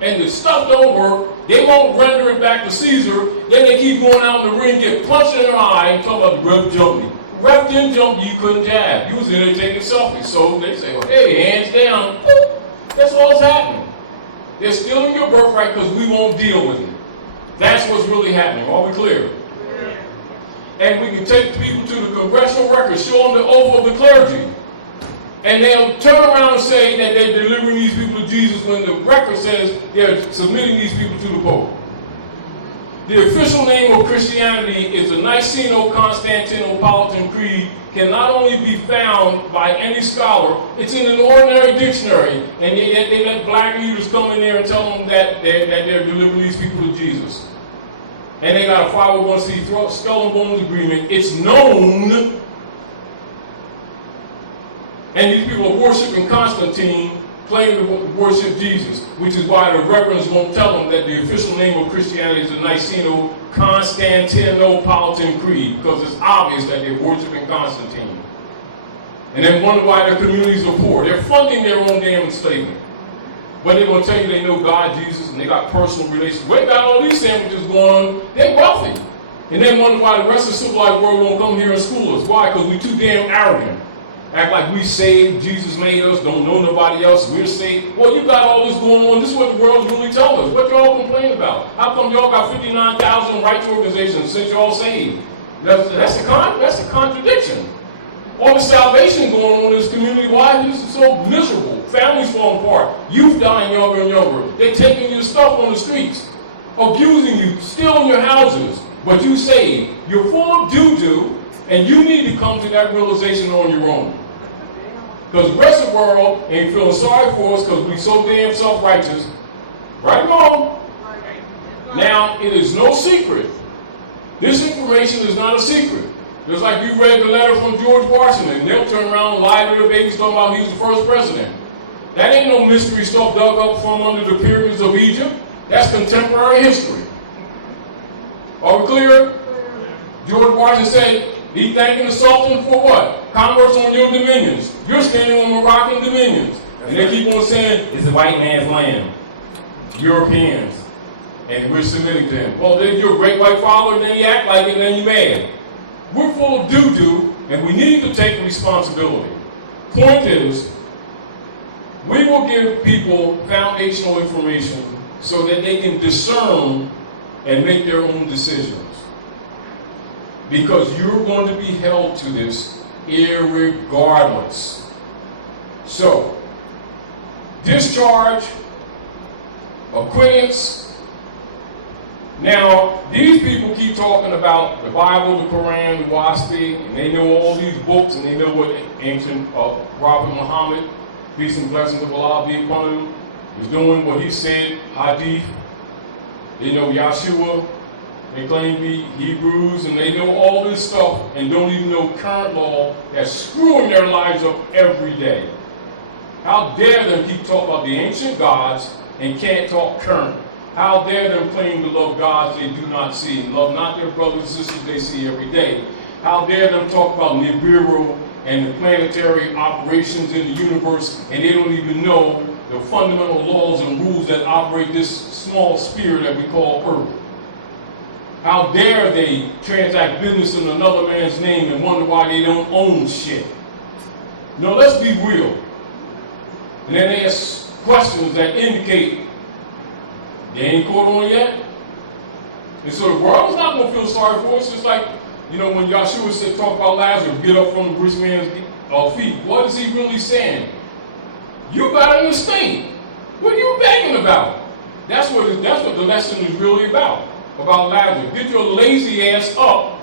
And the stuff don't work, They won't render it back to Caesar. Then they keep going out in the ring, get punched in their eye, and talk about the ref jumped me. Ref didn't jump you, you couldn't jab. You was in there taking selfies. So they say, well, hey, hands down. That's all that's happening. They're stealing your birthright because we won't deal with it. That's what's really happening. Are we clear? And we can take people to the congressional record, show them the oath of the clergy. And they'll turn around and say that they're delivering these people to Jesus when the record says they're submitting these people to the Pope. The official name of Christianity is the Niceno-Constantinopolitan Creed, can not only be found by any scholar, it's in an ordinary dictionary, and yet they let black leaders come in there and tell them that they're delivering these people to Jesus. And they got a 501c skull and bones agreement. It's known. And these people are worshiping Constantine, claiming to worship Jesus, which is why the reverends won't tell them that the official name of Christianity is the Niceno-Constantinopolitan Creed, because it's obvious that they're worshiping Constantine. And then wonder why their communities are poor. They're funding their own damn enslavement. But they're going to tell you they know God, Jesus, and they got personal relations. They got all these sandwiches going on. They're wealthy. And then wonder why the rest of the civilized world won't come here and school us. Why? Because we're too damn arrogant. Act like we saved, Jesus made us, don't know nobody else, we're saved. Well, you got all this going on. This is what the world's really telling us. What y'all complain about? How come y'all got 59,000 rights organizations since y'all saved? That's a contradiction. All the salvation going on in this community, why is it so miserable? Families falling apart, youth dying younger and younger. They're taking your stuff on the streets, abusing you, stealing your houses, but you saved. You're full of doo-doo, and you need to come to that realization on your own. Because the rest of the world ain't feeling sorry for us because we're so damn self-righteous. Right or wrong? Now, it is no secret. This information is not a secret. Just like you read the letter from George Washington, and they'll turn around and lie to their babies talking about he was the first president. That ain't no mystery stuff dug up from under the pyramids of Egypt. That's contemporary history. Are we clear? George Washington said, he thanking the Sultan for what? Commerce on your dominions. You're standing on Moroccan dominions. And they keep on saying, it's a white man's land. Europeans. And we're submitting to him. Well, then you're a great white father, and then you act like it, and then you're mad. We're full of doo-doo, and we need to take responsibility. Point is, we will give people foundational information so that they can discern and make their own decisions. Because you're going to be held to this irregardless. So, discharge, acquittance. Now, these people keep talking about the Bible, the Quran, the WASPI, and they know all these books, and they know what ancient Prophet Muhammad, peace and blessings of Allah be upon him, was doing, what he said, Hadith. They know Yahshua. They claim to be Hebrews, and they know all this stuff and don't even know current law that's screwing their lives up every day. How dare them keep talking about the ancient gods and can't talk current? How dare them claim to love gods they do not see and love not their brothers and sisters they see every day? How dare them talk about Nibiru and the planetary operations in the universe and they don't even know the fundamental laws and rules that operate this small sphere that we call Earth? How dare they transact business in another man's name and wonder why they don't own shit? No, let's be real. And then they ask questions that indicate they ain't caught on yet. And so the world's not going to feel sorry for us. Just like, you know, when Yahshua said, talk about Lazarus, get up from the rich man's feet. What is he really saying? You got an estate. What are you begging about? That's what the lesson is really about Lazarus. Get your lazy ass up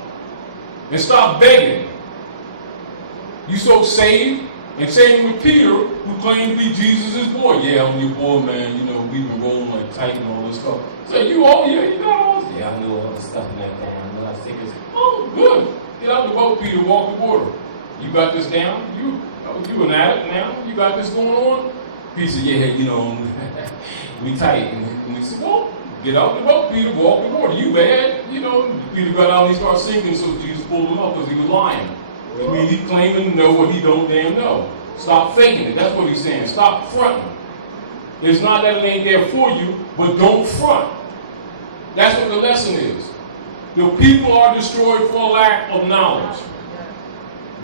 and stop begging. You so saved, and same with Peter, who claimed to be Jesus' boy. Yeah, I'm your boy, man. You know, we've been rolling like tight and all this stuff. So you got all this. Yeah, I know all the stuff in that thing. I know I think it's, oh, good. Get out the boat, Peter, walk the water. You got this down? You an addict now? You got this going on? He said, yeah, you know, we tight. And he said, well, get out the boat, Peter, walk the water. You bad? You know, Peter got out and he started sinking, so Jesus pulled him up because he was lying. I mean, he's claiming to know what he don't damn know. Stop faking it. That's what he's saying. Stop fronting. It's not that it ain't there for you, but don't front. That's what the lesson is. The people are destroyed for lack of knowledge.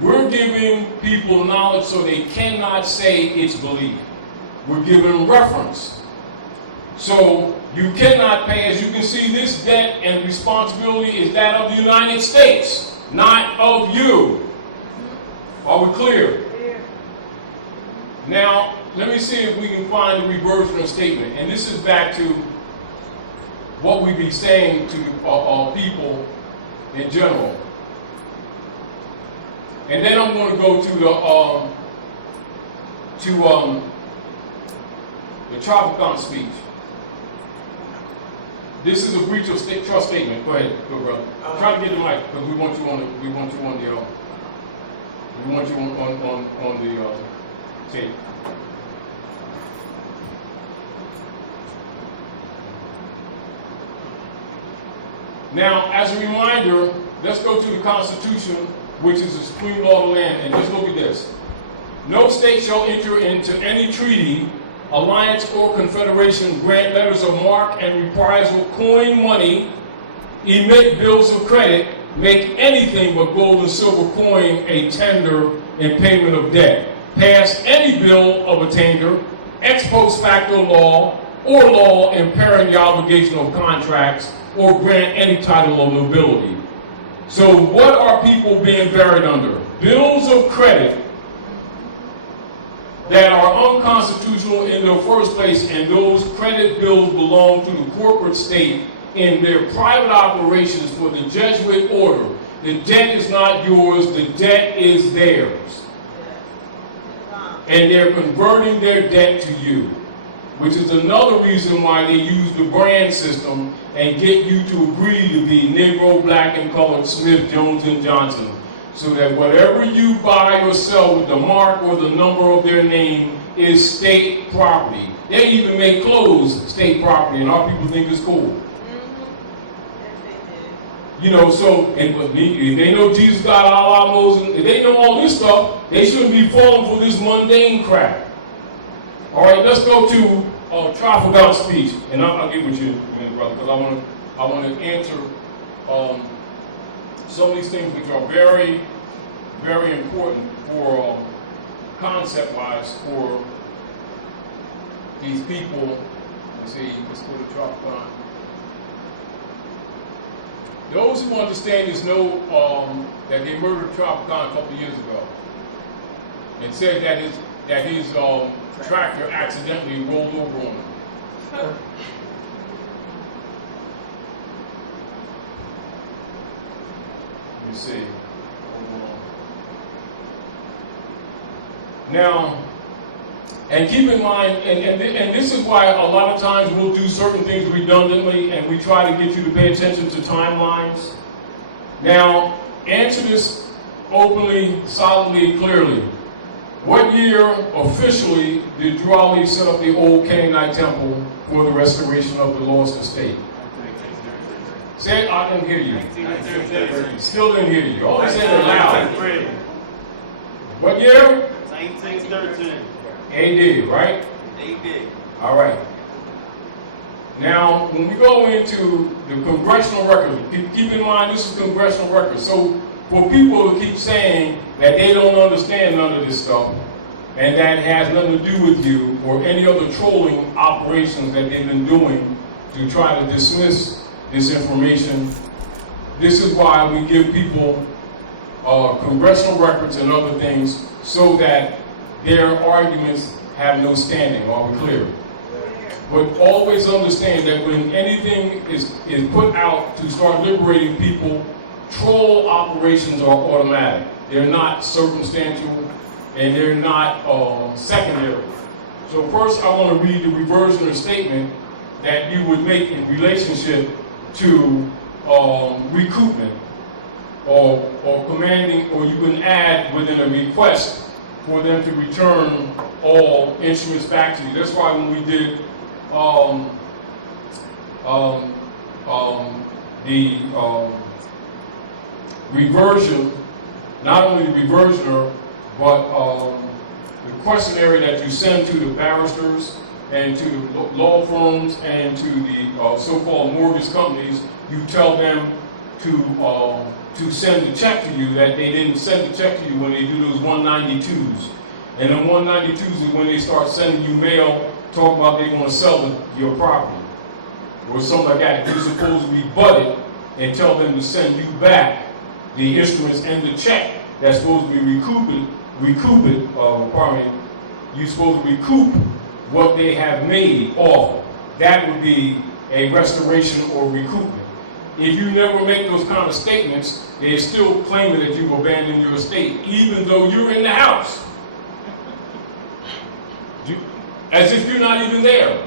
We're giving people knowledge so they cannot say it's belief. We're giving reference. So you cannot pay, as you can see, this debt and responsibility is that of the United States, not of you. Are we clear? Now, let me see if we can find the reversion of statement. And this is back to what we be saying to people in general. And then I'm going to go to the Trafficant speech. This is a breach of trust statement. Go ahead, go brother. Try to get the mic because we want you on the tape. Now, as a reminder, let's go to the Constitution, which is the supreme law of the land, and just look at this. No state shall enter into any treaty, alliance, or confederation, grant letters of marque and reprisal, coin money, emit bills of credit, make anything but gold and silver coin a tender in payment of debt, pass any bill of attainder, ex post facto law, or law impairing the obligation of contracts, or grant any title of nobility. So what are people being buried under? Bills of credit that are unconstitutional in the first place, and those credit bills belong to the corporate state in their private operations for the Jesuit order. The debt is not yours, the debt is theirs. And they're converting their debt to you, which is another reason why they use the brand system and get you to agree to be Negro, Black, and Colored, Smith, Jones, and Johnson, so that whatever you buy or sell with the mark or the number of their name is state property. They even make clothes state property, and our people think it's cool. You know, so, and if they know Jesus, God, Allah, Moses, if they know all this stuff, they shouldn't be falling for this mundane crap. All right, let's go to Trafficant speech, and I'll get with you in a minute, brother, because I want to answer some of these things which are very, very important for concept-wise for these people. Let's see, let's go to Trafficant. Those who understand this know that they murdered Trafficant a couple of years ago, and said that his tractor accidentally rolled over on him. Let me see. Now, and keep in mind, and this is why a lot of times we'll do certain things redundantly, and we try to get you to pay attention to timelines. Now, answer this openly, solidly, and clearly. What year officially did Drew Ali set up the old Canaanite temple for the restoration of the lost estate? Say it, I didn't hear you. Still didn't hear you. Always say it loud. What year? 1913. AD, right? AD. All right. Now, when we go into the congressional record, keep in mind this is congressional record. So for people to keep saying that they don't understand none of this stuff, and that has nothing to do with you or any other trolling operations that they've been doing to try to dismiss this information, this is why we give people congressional records and other things so that their arguments have no standing. Are we clear? But always understand that when anything is put out to start liberating people, troll operations are automatic. They're not circumstantial, and they're not secondary. So first I want to read the reversionary statement that you would make in relationship to recoupment or commanding, or you can add within a request for them to return all instruments back to you. That's why when we did the reversion, not only the reversioner, but the questionnaire that you send to the barristers and to the law firms and to the so-called mortgage companies, you tell them to send the check to you, that they didn't send the check to you when they do those 192s. And then 192s is when they start sending you mail, talking about they're going to sell your property or something like that. You're supposed to be butted and tell them to send you back the instruments and the check that's supposed to be you're supposed to recoup what they have made off. That would be a restoration or recoupment. If you never make those kind of statements, they're still claiming that you've abandoned your estate, even though you're in the house. As if you're not even there.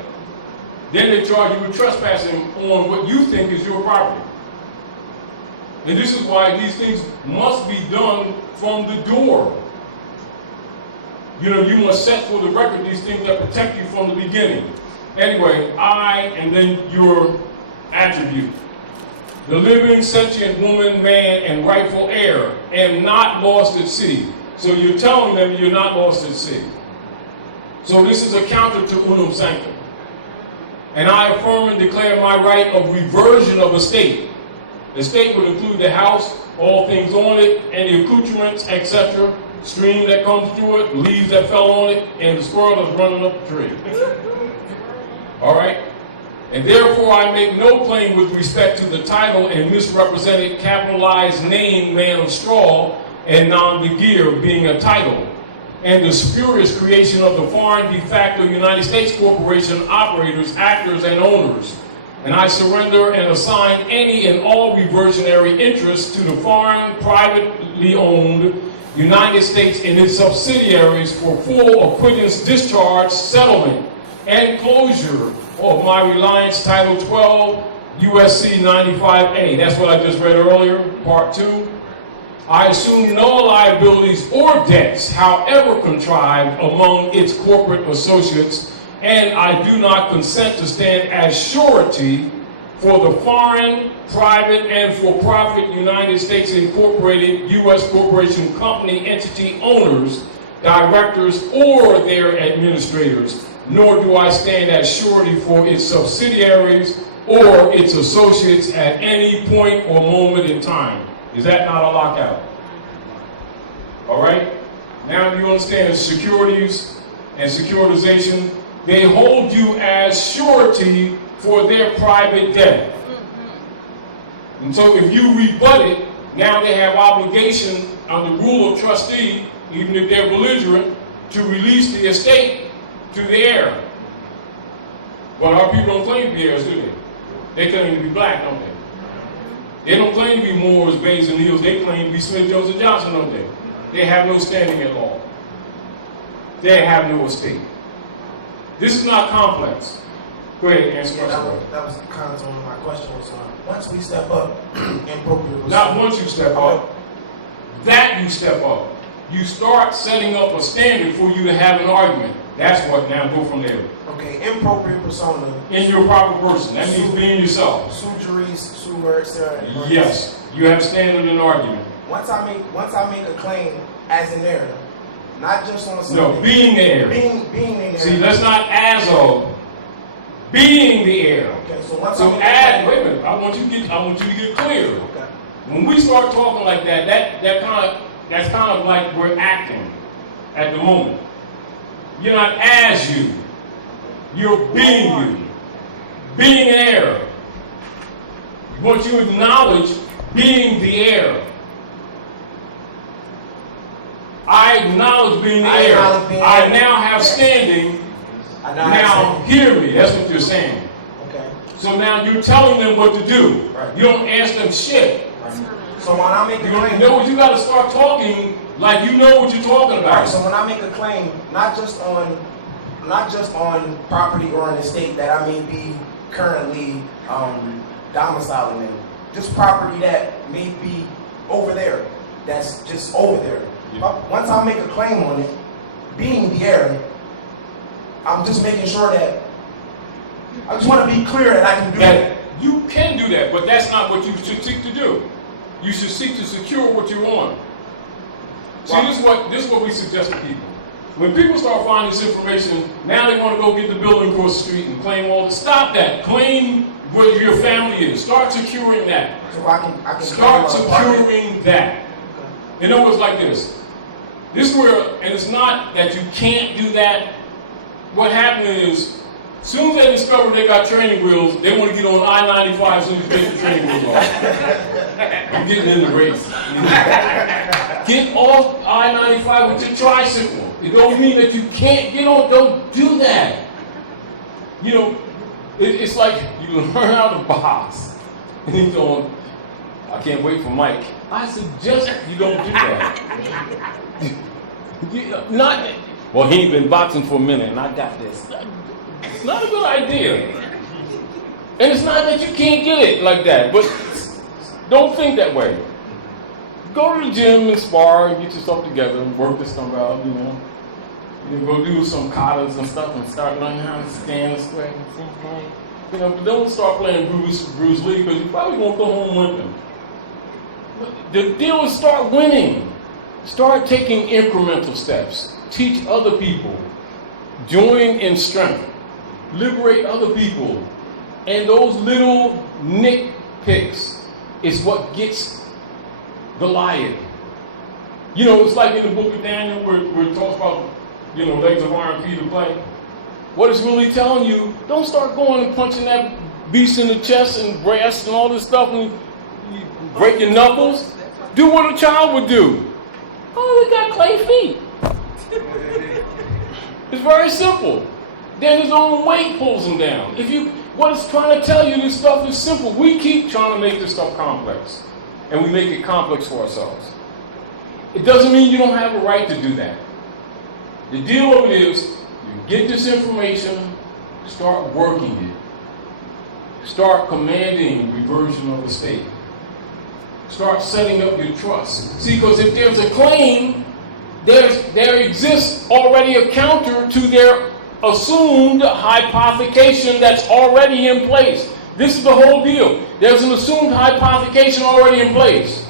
Then they charge you with trespassing on what you think is your property. And this is why these things must be done from the door. You know, you must set for the record these things that protect you from the beginning. Anyway, I, and then your attribute. The living, sentient woman, man, and rightful heir am not lost at sea. So you're telling them you're not lost at sea. So this is a counter to Unam Sanctam. And I affirm and declare my right of reversion of estate. Estate would include the house, all things on it, and the accoutrements, etc., stream that comes through it, leaves that fell on it, and the squirrel that's running up the tree. All right? And therefore I make no claim with respect to the title and misrepresented capitalized name man of straw and non-begeer being a title, and the spurious creation of the foreign de facto United States corporation operators, actors, and owners. And I surrender and assign any and all reversionary interests to the foreign, privately owned United States and its subsidiaries for full acquittance, discharge, settlement, and closure of my reliance Title 12, USC 95A. That's what I just read earlier, Part 2. I assume no liabilities or debts, however contrived, among its corporate associates, and I do not consent to stand as surety for the foreign, private, and for-profit United States Incorporated U.S. Corporation Company entity owners, directors, or their administrators, nor do I stand as surety for its subsidiaries or its associates at any point or moment in time. Is that not a lockout? All right? Now you understand securities and securitization. They hold you as surety for their private debt. And so if you rebut it, now they have obligation on the rule of trustee, even if they're belligerent, to release the estate to the heir. But our people don't claim to be heirs, do they? They claim to be black, don't they? They don't claim to be Moors, Bays, and Neals. They claim to be Smith, Jones, and Johnson, don't they? They have no standing at all. They have no estate. This is not complex. Go ahead, answer my question. That was kind of one of my questions. Once we step up in procreation. Not once you step up. That you step up. You start setting up a standard for you to have an argument. That's what, now go from there. Okay, impropriate persona. In your proper person. That means being yourself. Yes. You have a standard in argument. Once I make a claim as an heir, not just on something. No, being the heir. Being an heir. See, that's not as of. Being the heir. Okay, so once So I make add, a wait a claim. minute, I want you to get clear. Okay. When we start talking like that, that's kind of like we're acting at the moment. You're not as you. You're being you. Being an heir. Once you acknowledge being the heir. I acknowledge being the heir. I now have standing. Now hear me. That's what you're saying. Okay. So now you're telling them what to do. Right. You don't ask them shit. Right. So when I make a claim, You got to start talking like you know what you're talking about. right, so when I make a claim, not just on property or an estate that I may be currently domiciling in, just property that may be over there, that's just over there. Yeah. Once I make a claim on it, being the heir, I'm just making sure that I just want to be clear that I can do that. You can do that, but that's not what you should seek to do. You should seek to secure what you want. See, Wow. this is what we suggest to people. When people start finding this information, now they want to go get the building across the street and claim all this. Stop that. Claim what your family is. Start securing that. So I can Start claim an apartment. securing that. In other words, like this. This is where, and it's not that you can't do that. What happened is, as soon as they discover they got training wheels, they want to get on I-95 as soon as you take the training wheels off. I'm getting in the race. Get off I-95 with your tricycle. It don't mean that you can't get on. Don't do that. You know, it's like you learn how to box. And he's on, I can't wait for Mike. I suggest you don't do that. Not, well, he ain't been boxing for a minute and I got this. It's not a good idea. And it's not that you can't get it like that, but don't think that way. Go to the gym and spar and get yourself together and work this stuff out, you know. You go do some katas and stuff and start learning how to stand and square. You know, but don't start playing Bruce Lee because you probably won't go home with him. The deal is start winning. Start taking incremental steps. Teach other people. Join in strength. Liberate other people. And those little nitpicks is what gets Goliath. You know, it's like in the book of Daniel where it talks about, you know, legs of iron, feet of clay. What it's really telling you, don't start going and punching that beast in the chest and brass and all this stuff and you break your knuckles. Do what a child would do. Oh, they got clay feet. It's very simple. Then his own weight pulls him down. What it's trying to tell you, this stuff is simple. We keep trying to make this stuff complex. And we make it complex for ourselves. It doesn't mean you don't have a right to do that. The deal of it is, you get this information, start working it. Start commanding reversion of the state. Start setting up your trust. See, because if there's a claim, there exists already a counter to their assumed hypothecation that's already in place. This is the whole deal. There's an assumed hypothecation already in place.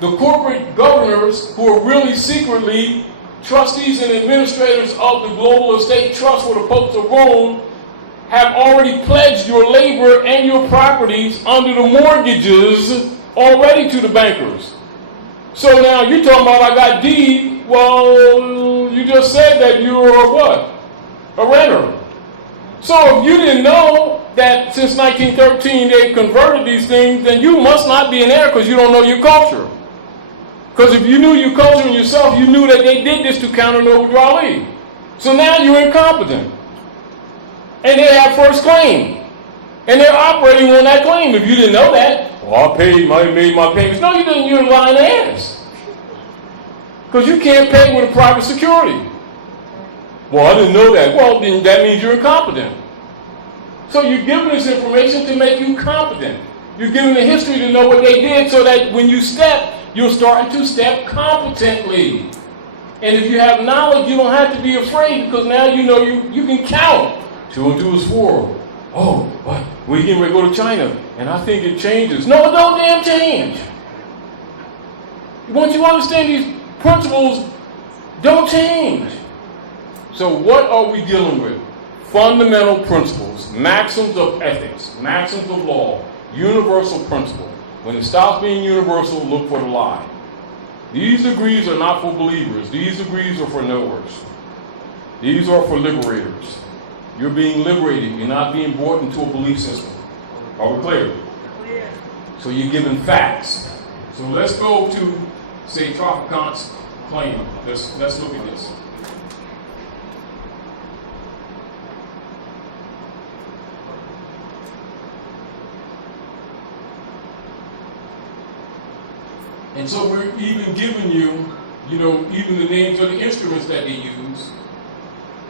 The corporate governors, who are really secretly trustees and administrators of the global estate trust for the popes of Rome, have already pledged your labor and your properties under the mortgages already to the bankers. So now you're talking about I got deed. Well, you just said that you were a what? A renter. So if you didn't know that since 1913 they converted these things, then you must not be an heir because you don't know your culture. Because if you knew your culture and yourself, you knew that they did this to counter Noble Raleigh. So now you're incompetent. And they have first claim. And they're operating on that claim. If you didn't know that, well, made my payments. No, you didn't. You're lying ass. Because you can't pay with a private security. Well, I didn't know that. Well, then that means you're incompetent. So you're given this information to make you competent. You're given the history to know what they did so that when you step, you're starting to step competently. And if you have knowledge, you don't have to be afraid because now you know you can count. 2 and 2 is 4. Oh, what? We're getting ready to go to China, and I think it changes. No, it don't damn change. Once you understand these principles, don't change. So what are we dealing with? Fundamental principles, maxims of ethics, maxims of law, universal principle. When it stops being universal, look for the lie. These degrees are not for believers. These degrees are for knowers. These are for liberators. You're being liberated. You're not being brought into a belief system. Are we clear? Clear. So you're given facts. So let's go to, say, Traficant's claim. Let's look at this. And so we're even giving you, even the names of the instruments that they use.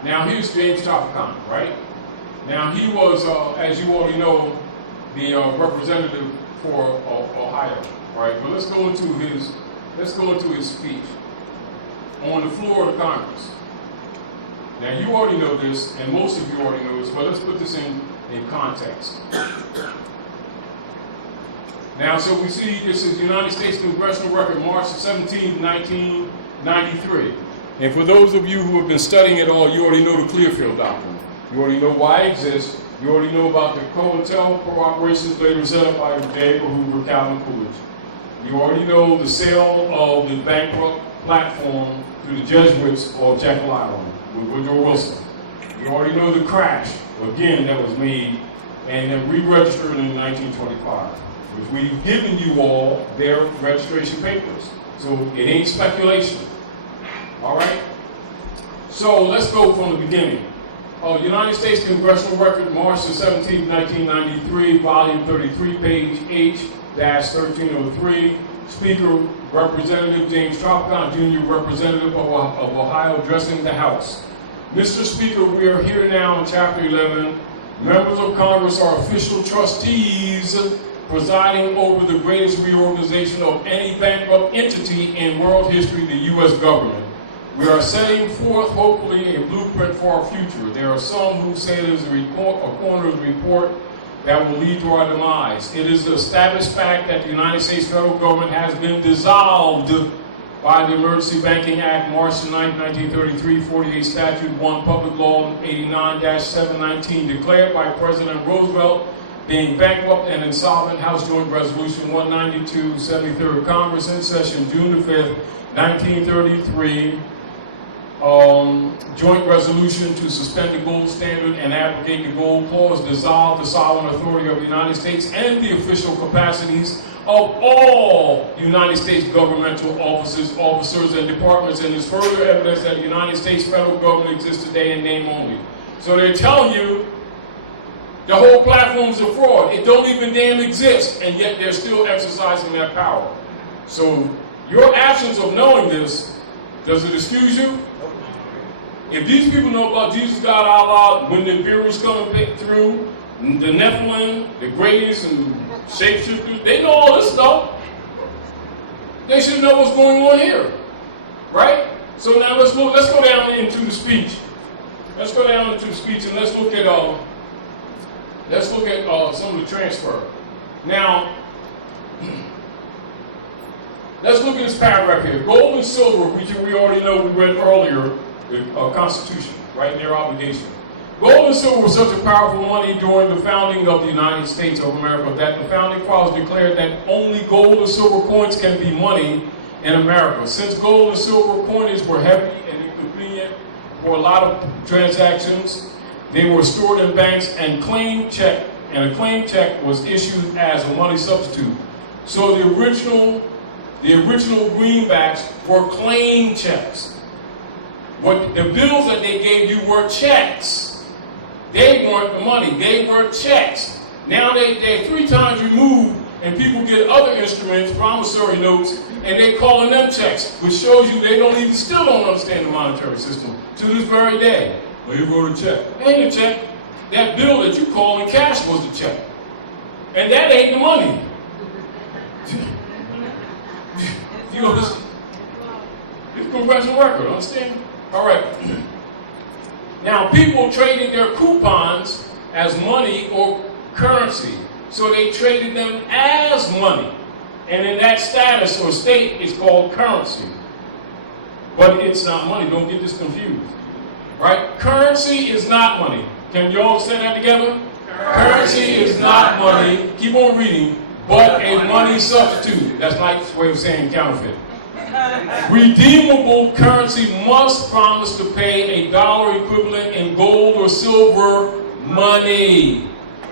Now here's James Traficant, right? Now he was, as you already know, the representative for Ohio, right? But let's go into his speech on the floor of the Congress. Now you already know this, and most of you already know this, but let's put this in context. Now, so we see this is United States Congressional Record, March 17, 1993. And for those of you who have been studying it all, you already know the Clearfield Doctrine. You already know why it exists. You already know about the COINTEL operations later set up by J. Edgar Hoover, Calvin Coolidge. You already know the sale of the bankrupt platform to the Jesuits of Jekyll Island with Woodrow Wilson. You already know the crash, again, that was made and then re-registered in 1925, which we've given you all their registration papers. So it ain't speculation. All right? So let's go from the beginning. United States Congressional Record, March the 17th, 1993, volume 33, page H-1303. Speaker, Representative James Tropicon, Jr., Representative of Ohio, addressing the House. Mr. Speaker, we are here now in Chapter 11. Members of Congress are official trustees presiding over the greatest reorganization of any bankrupt entity in world history, the U.S. government. We are setting forth, hopefully, a blueprint for our future. There are some who say it is a coroner's report that will lead to our demise. It is an established fact that the United States federal government has been dissolved by the Emergency Banking Act, March 9, 1933, 48 Statute 1, Public Law 89-719, declared by President Roosevelt being bankrupt and insolvent. House Joint Resolution 192, 73rd Congress in session, June the 5th, 1933. Joint resolution to suspend the gold standard and abrogate the gold clause, dissolve the sovereign authority of the United States and the official capacities of all United States governmental officers, and departments, and is further evidence that the United States federal government exists today in name only. So they're telling you the whole platform is a fraud. It don't even damn exist, and yet they're still exercising that power. So your absence of knowing this, does it excuse you? If these people know about Jesus, God, Allah, when the virus coming through, the Nephilim, the greatest, and shapeshifters, they know all this stuff. They should know what's going on here, right? So now let's go down into the speech. Let's go down into the speech and let's look at some of the transfer. Now, let's look at this paragraph here. Gold and silver, which we already know, we read earlier, the Constitution, right, their obligation. Gold and silver was such a powerful money during the founding of the United States of America that the founding fathers declared that only gold and silver coins can be money in America. Since gold and silver coinage were heavy and inconvenient for a lot of transactions, they were stored in banks and a claim check was issued as a money substitute. So the original greenbacks were claim checks. What the bills that they gave you were checks. They weren't the money, they were checks. Now they're 3 times removed, and people get other instruments, promissory notes, and they're calling them checks, which shows you they still don't understand the monetary system to this very day. Well, you wrote a check. It ain't a check. That bill that you call in cash was a check. And that ain't the money. You understand? It's congressional record, understand? All right. Now, people traded their coupons as money or currency. So they traded them as money. And in that status or state, it's called currency. But it's not money. Don't get this confused. Right? Currency is not money. Can you all say that together? Currency is not money. Keep on reading. But a money substitute. That's Knight's way of saying counterfeit. Redeemable currency must promise to pay a dollar equivalent in gold or silver money.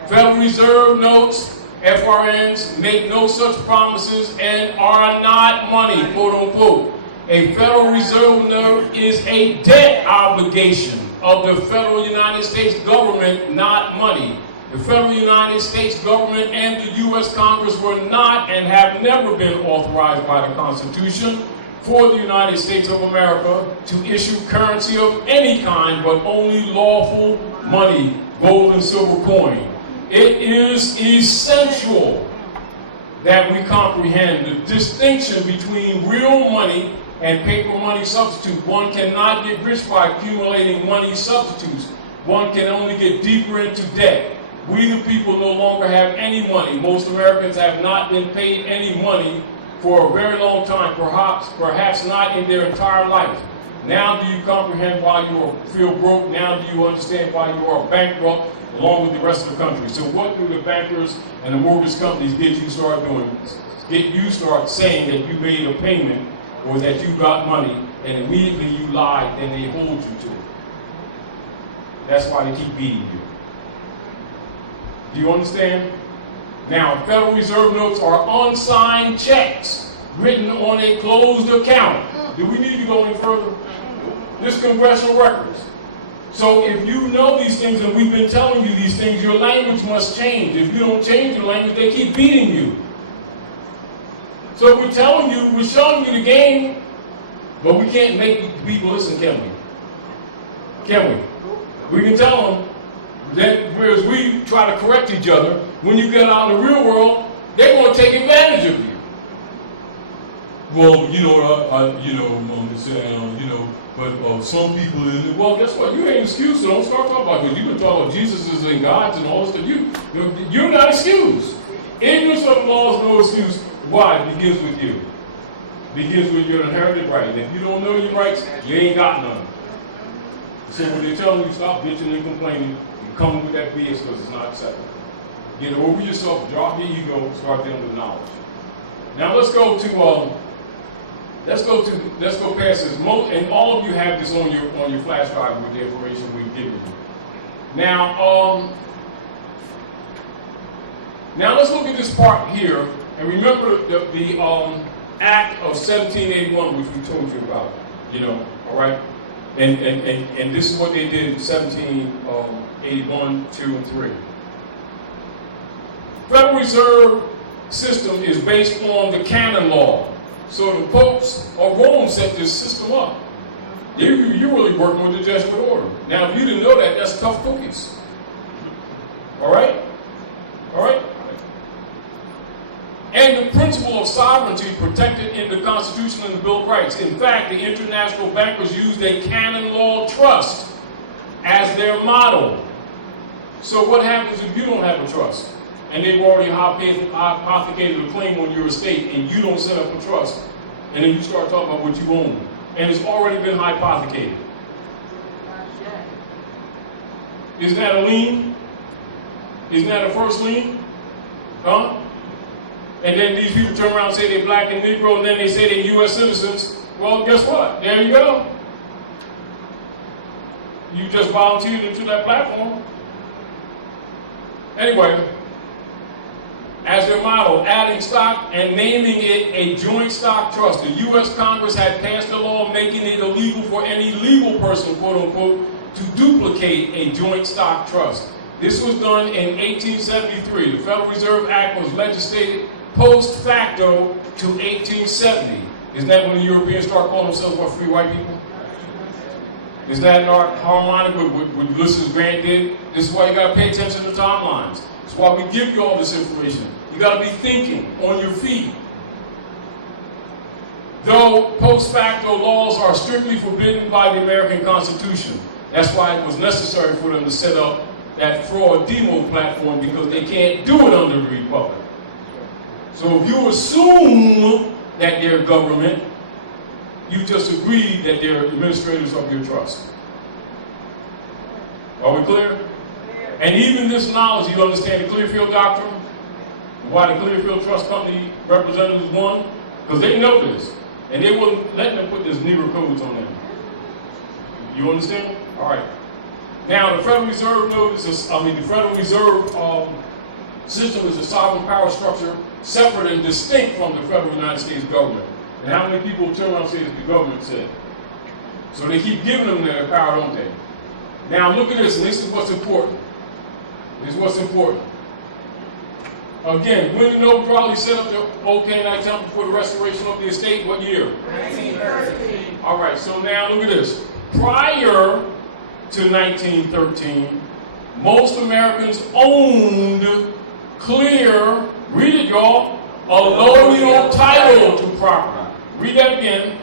Federal Reserve notes, FRNs, make no such promises and are not money, quote unquote. A Federal Reserve note is a debt obligation of the federal United States government, not money. The federal United States government and the U.S. Congress were not and have never been authorized by the Constitution for the United States of America to issue currency of any kind, but only lawful money, gold and silver coin. It is essential that we comprehend the distinction between real money and paper money substitute. One cannot get rich by accumulating money substitutes. One can only get deeper into debt. We the people no longer have any money. Most Americans have not been paid any money for a very long time, perhaps not in their entire life. Now do you comprehend why you feel broke? Now do you understand why you are bankrupt along with the rest of the country? So what do the bankers and the mortgage companies get you start doing? Get you start saying that you made a payment or that you got money, and immediately you lied, then they hold you to it. That's why they keep beating you. Do you understand? Now, Federal Reserve notes are unsigned checks written on a closed account. Do we need to go any further? This congressional records. So if you know these things, and we've been telling you these things, your language must change. If you don't change your language, they keep beating you. So we're telling you, we're showing you the game, but we can't make people listen, can we? Can we? We can tell them that whereas we try to correct each other, when you get out in the real world, they're going to take advantage of you. Well, you know, but some people in the, well, guess what? You ain't excused, so don't start talking about it. You've been talking about Jesus is in God's and all this stuff. You're not excused. Ignorance of the law is no excuse. Why? It begins with you. It begins with your inherited right. And if you don't know your rights, you ain't got none. So when they're telling you stop bitching and complaining, you come with that BS because it's not acceptable. Get over yourself, drop your ego, start dealing with knowledge. Now let's go past this. And all of you have this on your flash drive with the information we've given you. Now let's look at this part here, and remember the Act of 1781, which we told you about. All right. And this is what they did in 1781, 2, and 3. Federal Reserve system is based on the canon law. So the popes of Rome set this system up. You're really working with the Jesuit order. Now, if you didn't know that, that's tough cookies. All right? All right? And the principle of sovereignty protected in the Constitution and the Bill of Rights. In fact, the international bankers used a canon law trust as their model. So what happens if you don't have a trust? And they've already hypothecated a claim on your estate, and you don't set up a trust, and then you start talking about what you own, and it's already been hypothecated. Isn't that a lien? Isn't that a first lien? Huh? And then these people turn around and say they're black and Negro, and then they say they're U.S. citizens. Well, guess what? There you go. You just volunteered into that platform. Anyway, as their model, adding stock and naming it a joint stock trust. The U.S. Congress had passed a law making it illegal for any legal person, quote unquote, to duplicate a joint stock trust. This was done in 1873. The Federal Reserve Act was legislated post facto to 1870. Isn't that when the Europeans start calling themselves what, free white people? Is that not harmonic with what Ulysses Grant did? This is why you got to pay attention to timelines. That's why we give you all this information. You got to be thinking on your feet. Though post facto laws are strictly forbidden by the American Constitution, that's why it was necessary for them to set up that fraud demo platform, because they can't do it under the Republic. So if you assume that they're government, you just agreed that they're administrators of your trust. Are we clear? And even this knowledge, you understand the Clearfield Doctrine? Why the Clearfield Trust Company representatives won? Because they know this. And they wouldn't let them put this Negro codes on them. You understand? All right. Now, the Federal Reserve the Federal Reserve system is a sovereign power structure separate and distinct from the federal United States government. And how many people turn around and say that the government said? So they keep giving them their power, don't they? Now, look at this, and this is what's important. This is what's important. Again, when the Noble Crowley set up the Old Canaanite Temple for the restoration of the estate, what year? 1913. All right, so now look at this. Prior to 1913, most Americans owned clear, read it y'all, allodial title to property. Read that again.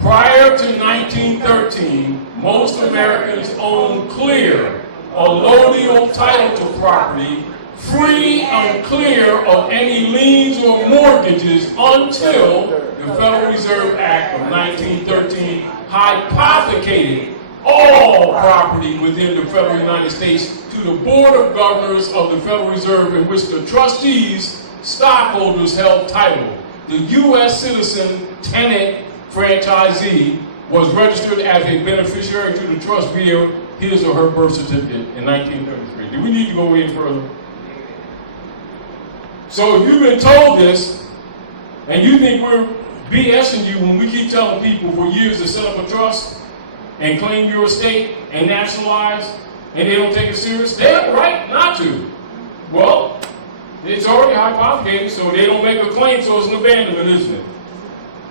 Prior to 1913, most Americans owned clear, allodial title to property, free and clear of any liens or mortgages until the Federal Reserve Act of 1913 hypothecated all property within the federal United States to the Board of Governors of the Federal Reserve, in which the trustees, stockholders held title. The U.S. citizen tenant franchisee was registered as a beneficiary to the trust via his or her birth certificate in 1933. Do we need to go any further? So if you've been told this, and you think we're BSing you when we keep telling people for years to set up a trust and claim your estate and nationalize, and they don't take it serious, they have a right not to. Well, it's already hypothecated, so they don't make a claim, so it's an abandonment, isn't it?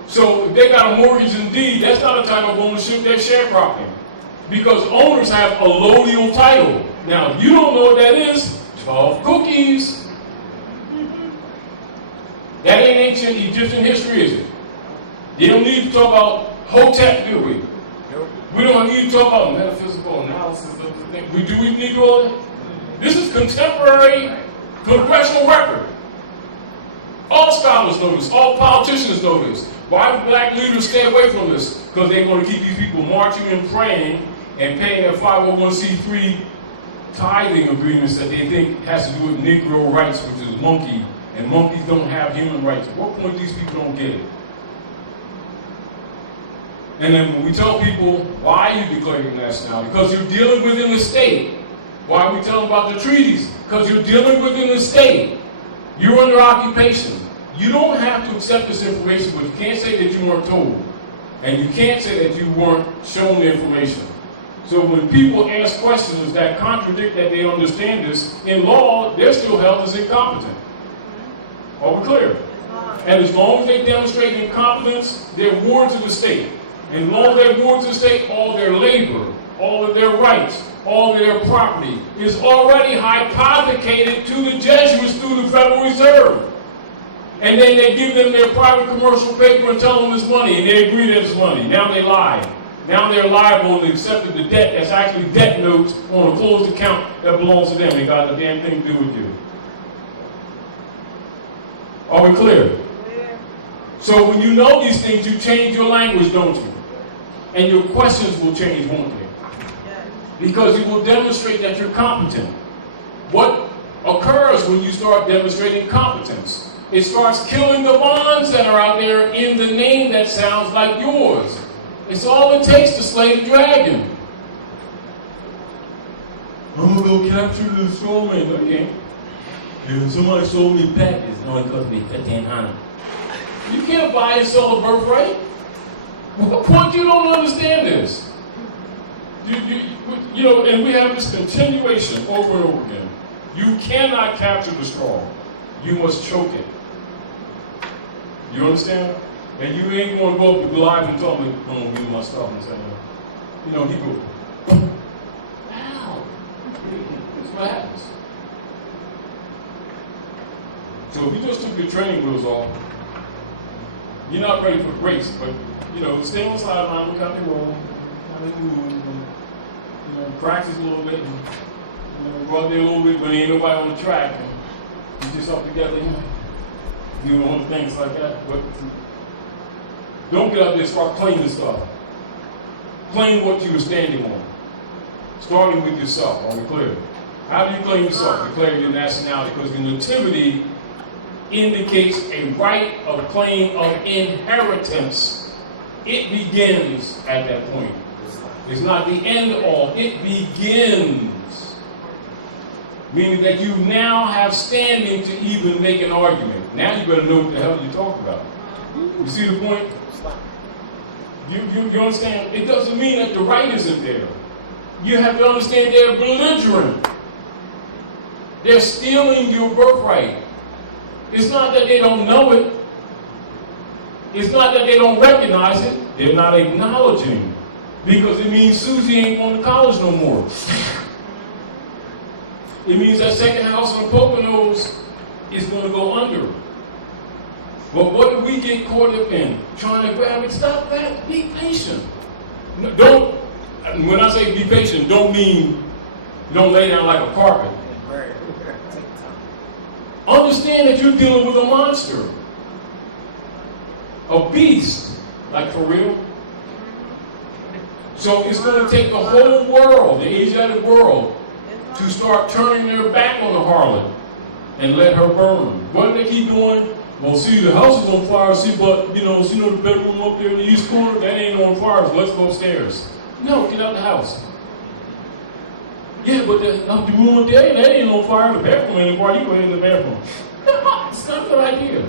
So if they got a mortgage and deed, that's not a type of ownership, that's sharecropping. Because owners have allodial title. Now, if you don't know what that is, 12 cookies. That ain't ancient Egyptian history, is it? You don't need to talk about Hotep, do we? We don't need to talk about metaphysical analysis of the thing. Do we need to do all that? This is contemporary congressional record. All scholars know this. All politicians know this. Why do black leaders stay away from this? Because they want to keep these people marching and praying and paying their 501c3 tithing agreements that they think has to do with Negro rights, which is monkey, and monkeys don't have human rights. At what point these people don't get it? And then when we tell people why you declare your nationality, because you're dealing within the state. Why we tell them about the treaties? Because you're dealing within the state. You're under occupation. You don't have to accept this information, but you can't say that you weren't told. And you can't say that you weren't shown the information. So when people ask questions that contradict that they understand this, in law, they're still held as incompetent. Are we clear? And as long as they demonstrate incompetence, they're wards of the state. And as long as they're wards of the state, all their labor, all of their rights, all of their property is already hypothecated to the Jesuits through the Federal Reserve. And then they give them their private commercial paper and tell them it's money, and they agree that it's money. Now they lie. Now they're liable and accepted the debt that's actually debt notes on a closed account that belongs to them. They got a damn thing to do with you. Are we clear? So when you know these things, you change your language, don't you? And your questions will change, won't they? Because you will demonstrate that you're competent. What occurs when you start demonstrating competence? It starts killing the bonds that are out there in the name that sounds like yours. It's all it takes to slay the dragon. I'm gonna go capture the soulmate. Okay. If somebody sold me back, it's only cost me $1,500. You can't buy and sell a birthright. What point you don't understand this? You know, and we have this continuation over and over again. You cannot capture the straw. You must choke it. You understand? And you ain't going to go up to live and tell me, I'm going to give my stuff and say, you know, he goes, ow. That's what happens. So if you just took your training wheels off, you're not ready for grace, but, you know, stay on the sideline, look how they roll, how they move, and, you know, practice a little bit, and, you know, go out there a little bit when ain't nobody on the track, and get yourself together, you know, doing all the things like that. But don't get out there and start claiming stuff. Claim what you were standing on. Starting with yourself, are we clear? How do you claim yourself? Declare your nationality, because the nativity indicates a right of claim of inheritance. It begins at that point. It's not the end all. It begins. Meaning that you now have standing to even make an argument. Now you better know what the hell you're talking about. You see the point? You understand? It doesn't mean that the right isn't there. You have to understand they're belligerent. They're stealing your birthright. It's not that they don't know it. It's not that they don't recognize it. They're not acknowledging. Because it means Susie ain't going to college no more. It means that second house on the Poconos is going to go under. But what do we get caught up in? Trying to grab it. Stop that. Be patient. Don't, when I say be patient, don't mean don't lay down like a carpet. Understand that you're dealing with a monster. A beast. Like for real. So it's going to take the whole world, the Asiatic world, to start turning their back on the harlot and let her burn. What do they keep doing? Well, see, the house is on fire, see, but, you know, the bedroom up there in the east corner, that ain't on fire, so let's go upstairs. No, get out the house. Yeah, but the room there, that ain't on fire, the bathroom ain't on fire, you go in the bathroom. No, it's not a good idea.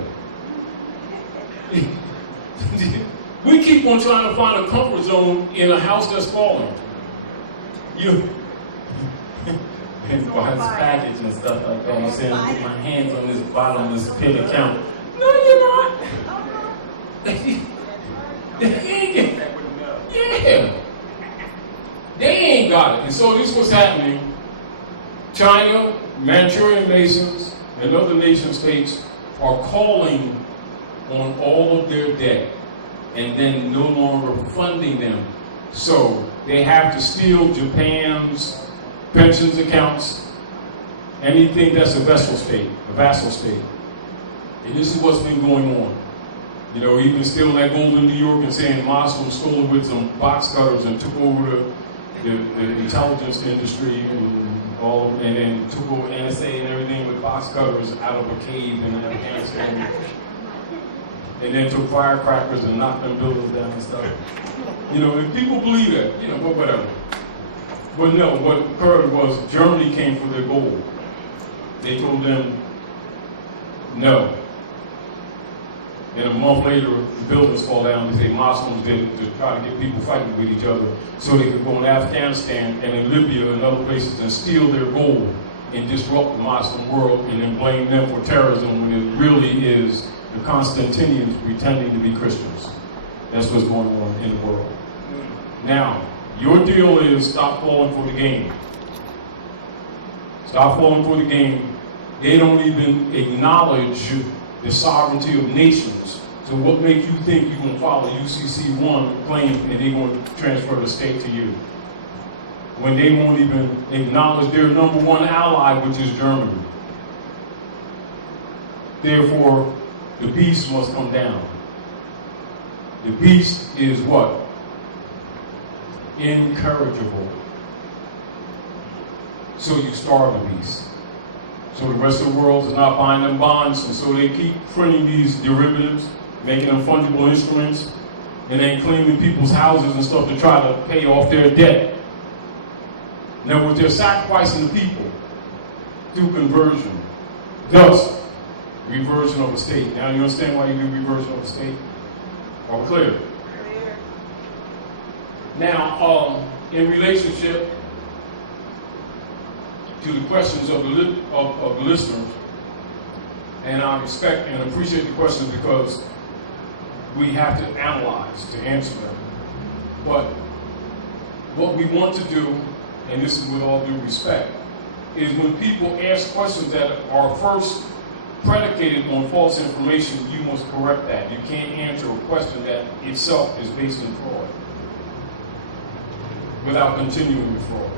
We keep on trying to find a comfort zone in a house that's falling. You buy this package and stuff like that. I'm saying, put my hands on this bottom of this pin account. No, you're not. Yeah. They ain't got it. And so this was happening. China, Manchurian Masons, and other nation states are calling on all of their debt and then no longer funding them. So they have to steal Japan's pensions accounts, anything that's a vassal state. And this is what's been going on. You know, even stealing that gold in New York and saying Muslims stole it with some box cutters and took over the intelligence industry and all of, and then took over NSA and everything with box cutters out of a cave in Afghanistan. And then took firecrackers and knocked them buildings down and stuff. You know, if people believe that, you know, whatever. But no, what occurred was Germany came for their gold. They told them no. And a month later, the buildings fall down. They say Muslims did it to try to get people fighting with each other so they could go in Afghanistan and in Libya and other places and steal their gold and disrupt the Muslim world and then blame them for terrorism when it really is the Constantinians pretending to be Christians. That's what's going on in the world. Now, your deal is stop falling for the game. Stop falling for the game. They don't even acknowledge the sovereignty of nations. So what makes you think you're going to follow UCC 1 claim and they're going to transfer the state to you? When they won't even acknowledge their number one ally, which is Germany. Therefore, the beast must come down. The beast is what? Incorrigible. So you starve the beast. So the rest of the world is not buying them bonds, and so they keep printing these derivatives, making them fungible instruments, and then claiming people's houses and stuff to try to pay off their debt. Now, what they're sacrificing the people through conversion, thus reversion of the state. Now, you understand why you do reversion of the state? Or clear? Now, in relationship to the questions of the listeners, and I respect and appreciate the questions because we have to analyze to answer them. But what we want to do, and this is with all due respect, is when people ask questions that are first predicated on false information, you must correct that. You can't answer a question that itself is based in fraud without continuing the fraud.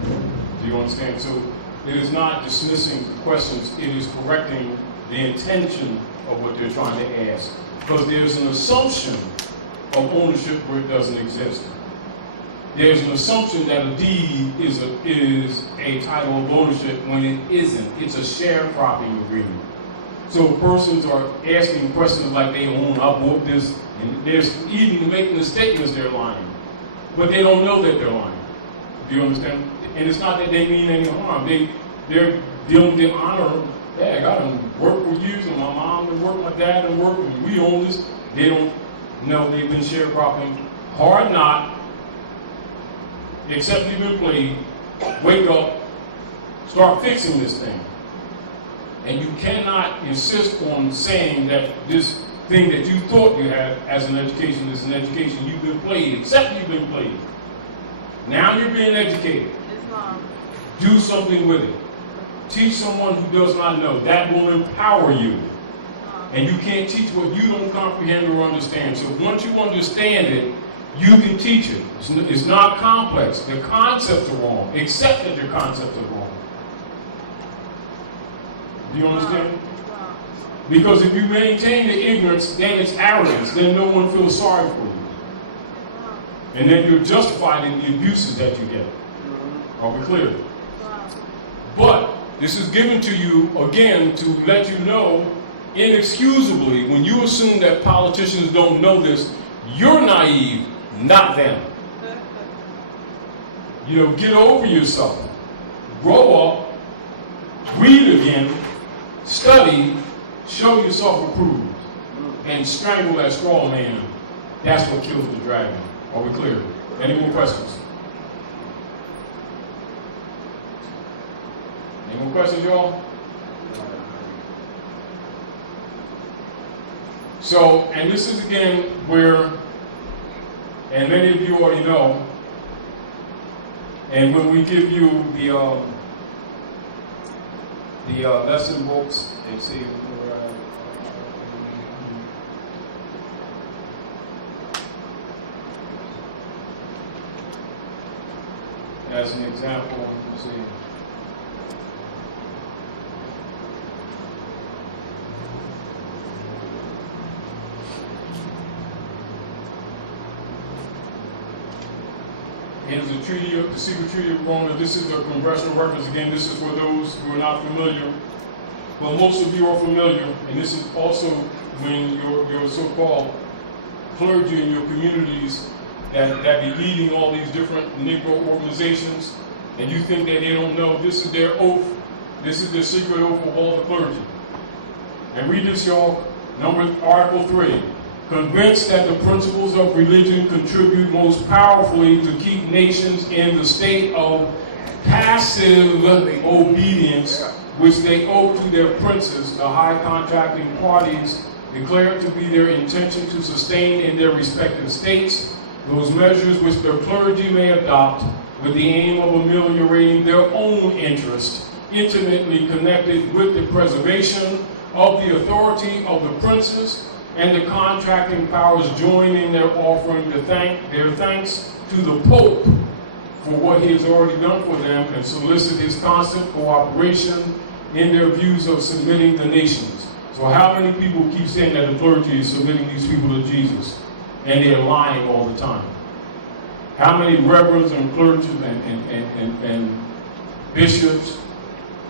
Do you understand? So it is not dismissing the questions, it is correcting the intention of what they're trying to ask. Because there's an assumption of ownership where it doesn't exist. There's an assumption that a deed is a title of ownership when it isn't. It's a sharecropping agreement. So persons are asking questions like they own, I bought this, and there's even making the statements they're lying. But they don't know that they're lying. Do you understand? And it's not that they mean any harm. They're dealing with honor. Hey, I got to work for years, and my mom and work, my dad and work, and we own this. They don't know they've been sharecropping. Hard not, except you've been played. Wake up, start fixing this thing. And you cannot insist on saying that this thing that you thought you had as an education is an education. You've been played, except you've been played. Now you're being educated. Do something with it. Teach someone who does not know. That will empower you. And you can't teach what you don't comprehend or understand. So once you understand it, you can teach it. It's not complex. The concepts are wrong. Accept that your concepts are wrong. Do you understand? Because if you maintain the ignorance, then it's arrogance. Then no one feels sorry for you. And then you're justified in the abuses that you get. Are we clear? But this is given to you, again, to let you know, inexcusably, when you assume that politicians don't know this, you're naive, not them. Get over yourself. Grow up, read again, study, show yourself approved, and strangle that straw man. That's what kills the dragon. Are we clear? Any more questions? Any more questions, y'all? So, and this is again where, and many of you already know, and when we give you the lesson books, and see as an example, let's see. Here's the treaty of the secret treaty of Rome. This is the congressional records. Again, this is for those who are not familiar. But most of you are familiar, and this is also when your so-called clergy in your communities that be leading all these different Negro organizations, and you think that they don't know, this is their oath. This is the secret oath of all the clergy. And read this, y'all. Article 3. Convinced that the principles of religion contribute most powerfully to keep nations in the state of passive obedience, which they owe to their princes, the high contracting parties, declare to be their intention to sustain in their respective states those measures which their clergy may adopt with the aim of ameliorating their own interest, intimately connected with the preservation of the authority of the princes, and the contracting powers join in their offering their thanks to the Pope for what he has already done for them and solicit his constant cooperation in their views of submitting the nations. So how many people keep saying that the clergy is submitting these people to Jesus? And they're lying all the time. How many reverends and clergy and bishops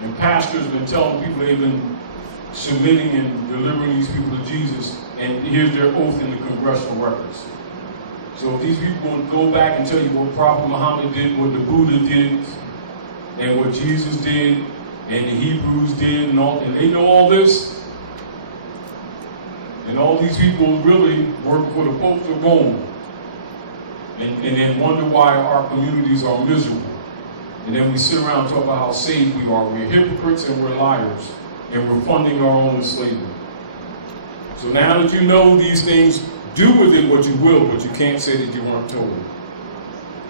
and pastors have been telling people they've been submitting and delivering these people to Jesus, and here's their oath in the congressional records. So if these people want to go back and tell you what Prophet Muhammad did, what the Buddha did, and what Jesus did, and the Hebrews did, and they know all this, and all these people really work for the Pope of Rome, and then wonder why our communities are miserable. And then we sit around and talk about how saved we are. We're hypocrites and we're liars, and we're funding our own enslavement. So now that you know these things, do with it what you will, but you can't say that you weren't told.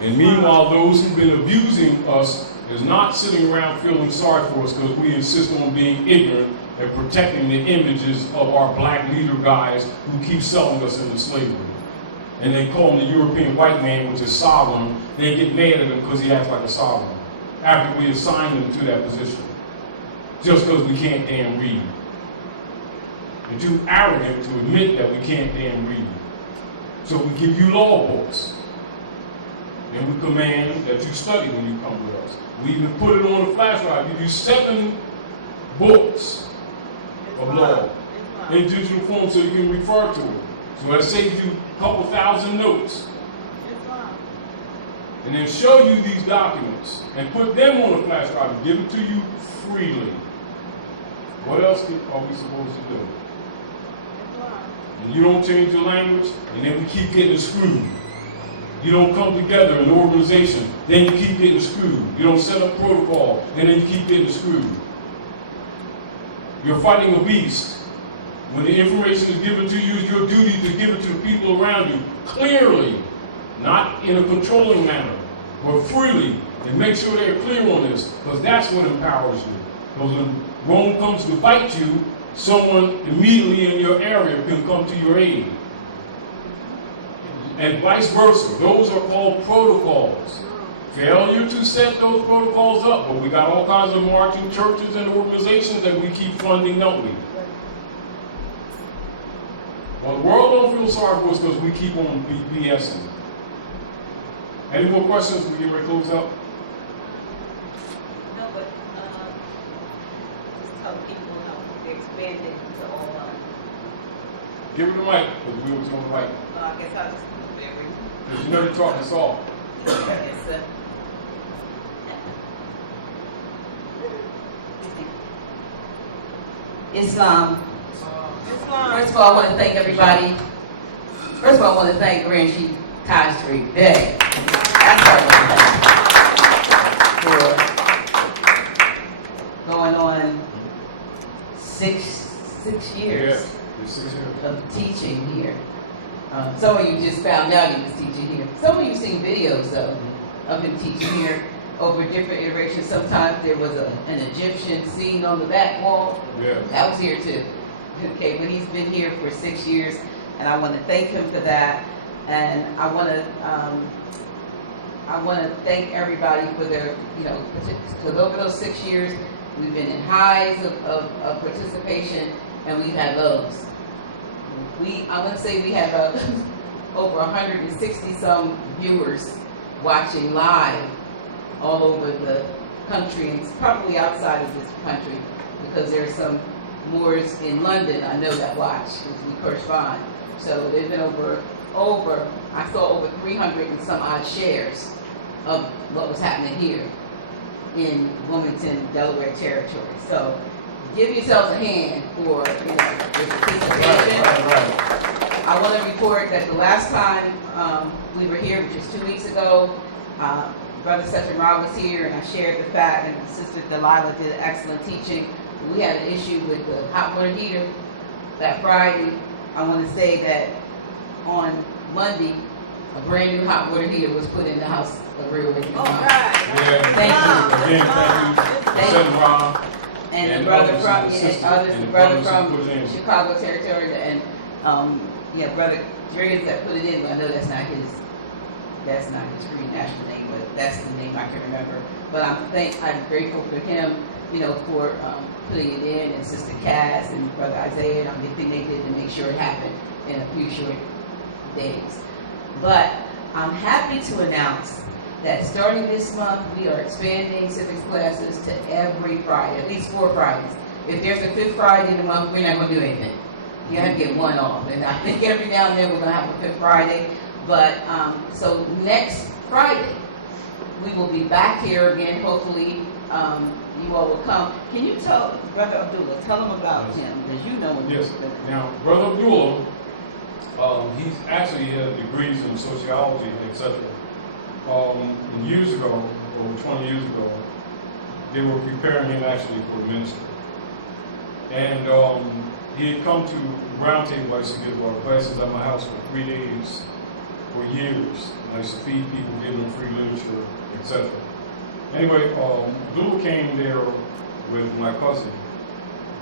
And meanwhile, those who've been abusing us is not sitting around feeling sorry for us because we insist on being ignorant and protecting the images of our black leader guys who keep selling us into slavery. And they call him the European white man, which is sovereign. They get mad at him because he acts like a sovereign after we assign him to that position. Just because we can't damn read. We're too arrogant to admit that we can't damn read. So we give you law books. And we command that you study when you come with us. We even put it on a flash drive. We give you 7 books of law in digital form so you can refer to it. So that saves you a couple thousand notes. And then show you these documents and put them on a flash drive and give it to you freely. What else are we supposed to do? And you don't change your language, and then we keep getting screwed. You don't come together in an organization, then you keep getting screwed. You don't set up protocol, and then you keep getting screwed. You're fighting a beast. When the information is given to you, it's your duty to give it to the people around you clearly, not in a controlling manner, but freely, and make sure they're clear on this, because that's what empowers you. Because when Rome comes to fight you, someone immediately in your area can come to your aid. And vice versa. Those are called protocols. Failure to set those protocols up, but we got all kinds of marching churches and organizations that we keep funding, don't we? Well, the world don't feel sorry for us because we keep on BSing. Any more questions? We get ready to close up. No, but just tell people how they expanded to all Give her the mic, because we was on the mic. I guess I'll just do very. Because you know you're talking soft. Yes, sir. Islam. Islam. First of all, I want to thank everybody. First of all, I want to thank Grand Chief Taj Tarik Bey. That's what I want to thank for going on six years Yeah, you're 6 years. of teaching here. Some of you just found out he was teaching here. Some of you seen videos though of him teaching here over different iterations. Sometimes there was an Egyptian scene on the back wall. Yeah. That was here too. Okay, but he's been here for 6 years, and I want to thank him for that. And I want to thank everybody for their, because over those 6 years, we've been in highs of participation, and we've had lows. I want to say we have over 160 some viewers watching live all over the country, and probably outside of this country, because there's some Moors in London I know that watch, because we correspond. So there's been I saw over 300 and some odd shares of what was happening here in Wilmington, Delaware territory. So give yourselves a hand for your participation. Right. I want to report that the last time we were here, which was 2 weeks ago, Brother Session Rob was here, and I shared the fact, and Sister Delilah did an excellent teaching. We had an issue with the hot water heater that Friday. I want to say that on Monday, a brand new hot water heater was put in the house of Real Wicked. All right. Yeah. Thank you. Again, thank you, Senator Rob. And the And brother others from, and sisters others, and the the brother brothers who from put it in. Chicago territory, and Brother Driggs that put it in, but I know that's not his free national name, but that's the name I can remember. But I'm grateful for him, for putting it in, and Sister Cass and Brother Isaiah, and everything they did to make sure it happened in a few short days. But I'm happy to announce that starting this month, we are expanding civics classes to every Friday, at least 4 Fridays. If there's a 5th Friday in the month, we're not going to do anything. You have to get one off. And I think every now and then we're going to have a 5th Friday. But so next Friday, we will be back here again. Hopefully, you all will come. Can you tell Brother Abdullah, tell him about him, because you know him. Yes. Now, Brother Abdullah, he actually has degrees in sociology, etc. Years ago, over 20 years ago, they were preparing him actually for the ministry. And he had come to Roundtable. I used to give classes at my house for 3 days for years. I used to feed people, give them free literature, etc. Anyway, Abdullah came there with my cousin,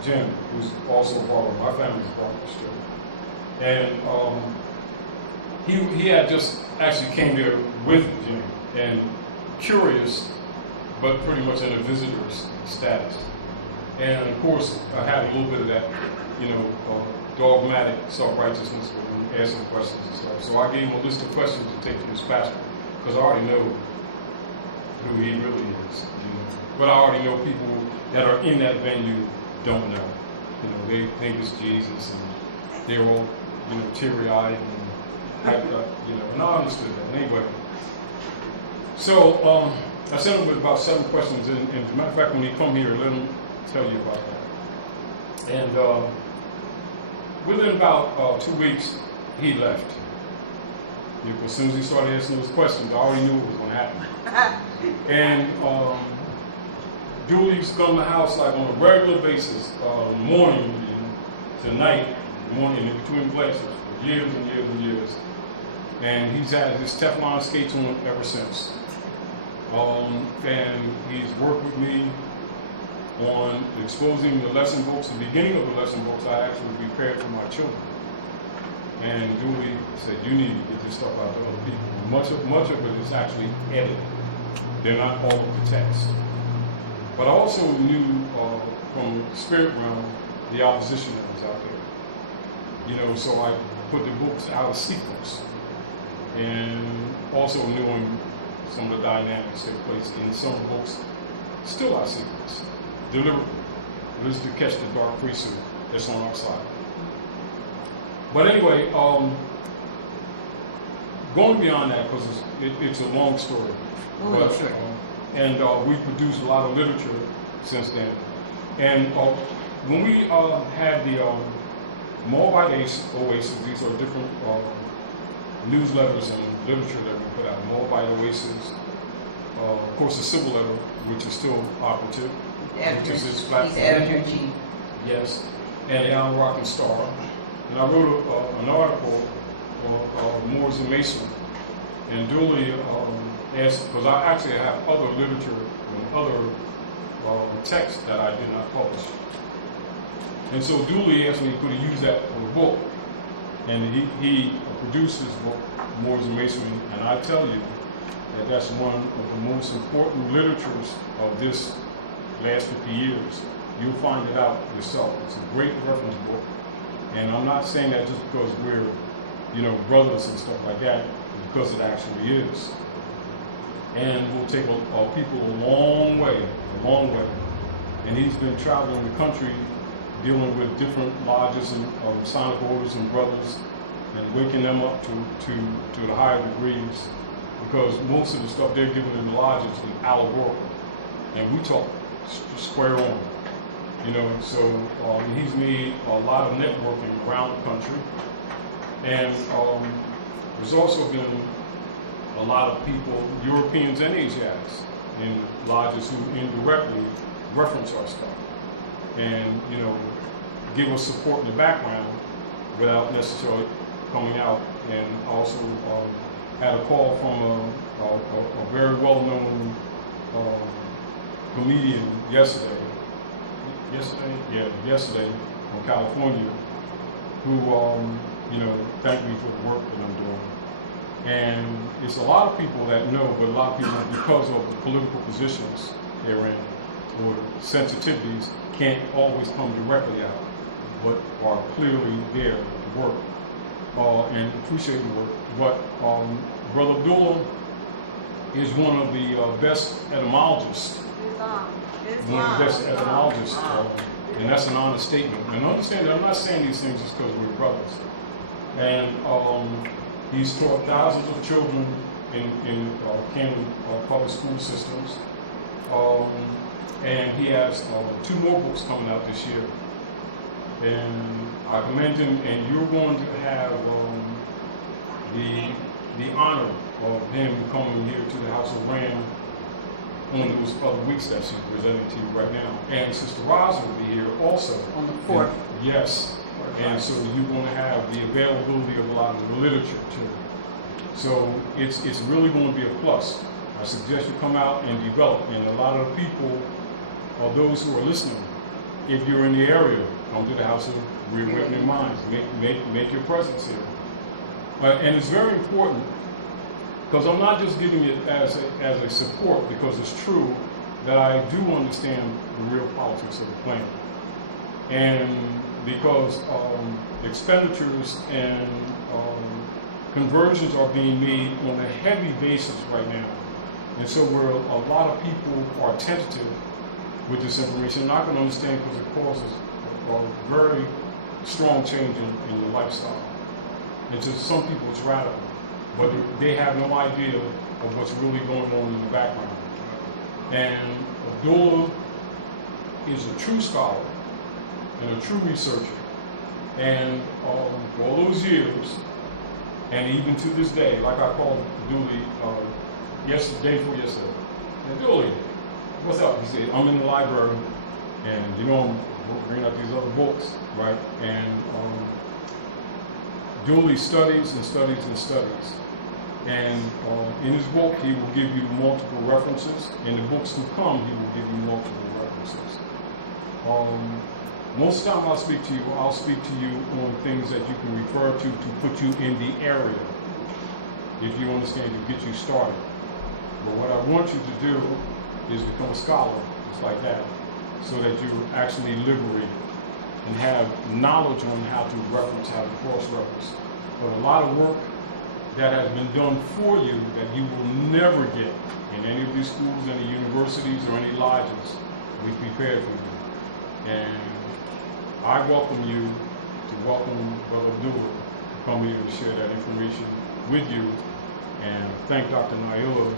Jim, who's also part of my family's Baptist church. And he had just actually came there with Jim, and curious, but pretty much in a visitor's status. And of course, I had a little bit of that, dogmatic self-righteousness when asking questions and stuff. So I gave him a list of questions to take to his pastor, because I already know who he really is. But I already know people that are in that venue don't know. They think it's Jesus, and they're all, teary-eyed and hyped up, and I understood that. Anyway, so I sent him with about 7 questions, and as a matter of fact, when he come here, let him tell you about that. And within about 2 weeks, he left. As soon as he started asking those questions, I already knew what was going to happen. And Julie used to come to the house like on a regular basis, morning to night, morning in between classes, for years and years and years. And he's had his Teflon skates on ever since. And he's worked with me on exposing the lesson books. The beginning of the lesson books I actually prepared for my children. And Julie said, you need to get this stuff out to other people. Much of it is actually edited. They're not all of the text. But I also knew from the spirit realm the opposition that was out there. So I put the books out of sequence. and also knowing some of the dynamics that take place in some books still are secrets. Deliberately. This is to catch the dark priesthood that's on our side. But anyway, going beyond that, because it's a long story. Oh, sure. And we produced a lot of literature since then. And when we had the Moabite Oasis, these are different newsletters and literature that we put out. Moabite Oasis, of course, the civil letter, which is still operative. He's Which is the platform. editor-in-chief. Yes, and the Allen Rock and Star. And I wrote an article on Moors and Masonry, and duly asked, because I actually have other literature and other texts that I did not publish. And so duly asked me, could he use that for the book? And he produced his book, Moors and Masonry, and I tell you that that's one of the most important literatures of this last 50 years. You'll find it out yourself. It's a great reference book. And I'm not saying that just because we're, brothers and stuff like that, because it actually is. And will take people a long way. And he's been traveling the country dealing with different lodges and Masonic orders and brothers and waking them up to the higher degrees, because most of the stuff they're giving in the lodges is allegorical. And we talk square on. So he's made a lot of networking around the country, and there's also been a lot of people, Europeans and Asiatics, in lodges who indirectly reference our stuff, and give us support in the background without necessarily coming out. And also had a call from a very well-known comedian yesterday from California, who thanked me for the work that I'm doing. And it's a lot of people that know, but a lot of people, because of the political positions they're in or sensitivities, can't always come directly out, but are clearly there to work and appreciate the work. But Brother Abdullah is one of the best etymologists. One of the best etymologists, and that's an honest statement. And understand that I'm not saying these things just because we're brothers. And he's taught thousands of children in Camden public school systems. And he has 2 more books coming out this year. And I commend him, and you're going to have the honor of him coming here to the House of Ram on those other weeks that she's presenting to you right now. And Sister Roz will be here also. On the 4th. Yes. And so you're going to have the availability of a lot of the literature too. So it's really going to be a plus. I suggest you come out and develop. And a lot of the people, or those who are listening, if you're in the area, come to the House of Reawakening Minds. Make your presence here. And it's very important, because I'm not just giving it as a support, because it's true that I do understand the real politics of the planet. And because expenditures and conversions are being made on a heavy basis right now. And so where a lot of people are tentative with this information, not going to understand, because it causes a very strong change in your lifestyle. And to some people it's radical, but they have no idea of what's really going on in the background. And Abdullah is a true scholar and a true researcher. And for all those years, and even to this day, like I called Dooley day before yesterday, and Dooley, what's up? He said, I'm in the library, and I'm bringing out these other books, right? And Dooley studies and studies and studies. And in his book, he will give you multiple references. In the books to come, he will give you multiple references. Most of the time I'll speak to you on things that you can refer to put you in the area, if you understand, to get you started. But what I want you to do is become a scholar, just like that, so that you actually liberate and have knowledge on how to reference, how to cross-reference. But a lot of work that has been done for you that you will never get in any of these schools, any universities, or any lodges. We prepared for you. And I welcome you to welcome Brother Abdullah to come here and share that information with you. And thank Dr. Naila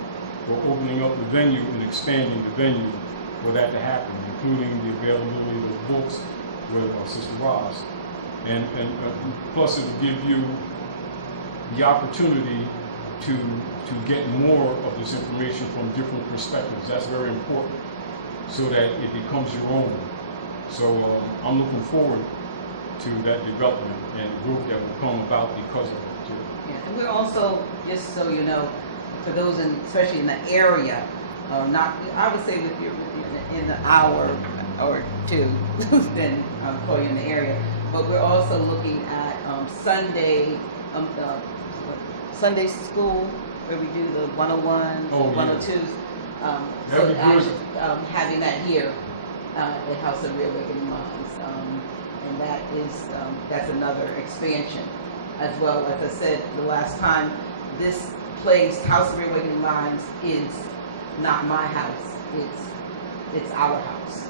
for opening up the venue and expanding the venue for that to happen, including the availability of the books with Sister Roz. And plus it will give you the opportunity to get more of this information from different perspectives. That's very important, so that it becomes your own. So I'm looking forward to that development and growth that will come about because of it too. Yeah, and we're also, just so you know, for those especially in the area, not, I would say with you in an hour or two, then I'll call you in the area. But we're also looking at Sunday school, where we do the 101, Oh, yeah. 102s. That'd be good. Actually, having that here at House of Reawakening Minds, and that's another expansion as well. Like I said the last time, this place, House of Reawakening Minds, is not my house. It's our house,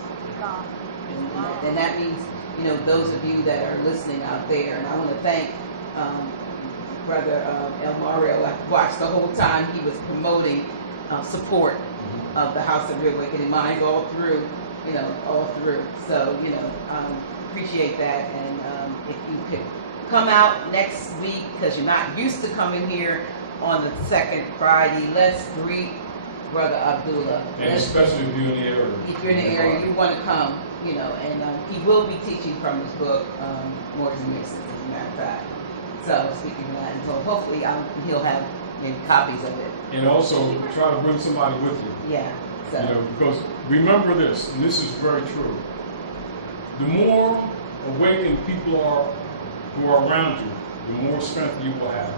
and that means, you know, those of you that are listening out there. And I want to thank Brother El Mario. I watched the whole time he was promoting support of the House of Reawakening Minds all through. So, appreciate that. And if you could come out next week, because you're not used to coming here on the second Friday, let's greet Brother Abdullah. And especially if you're in the area. If you're in the area, you want to come, and he will be teaching from his book, Moors and Mixes, as a matter of fact. So, speaking of that, and so hopefully he'll have maybe copies of it. And also try to bring somebody with you. Yeah. So. Because remember this, and this is very true. The more awakened people are who are around you, the more strength you will have.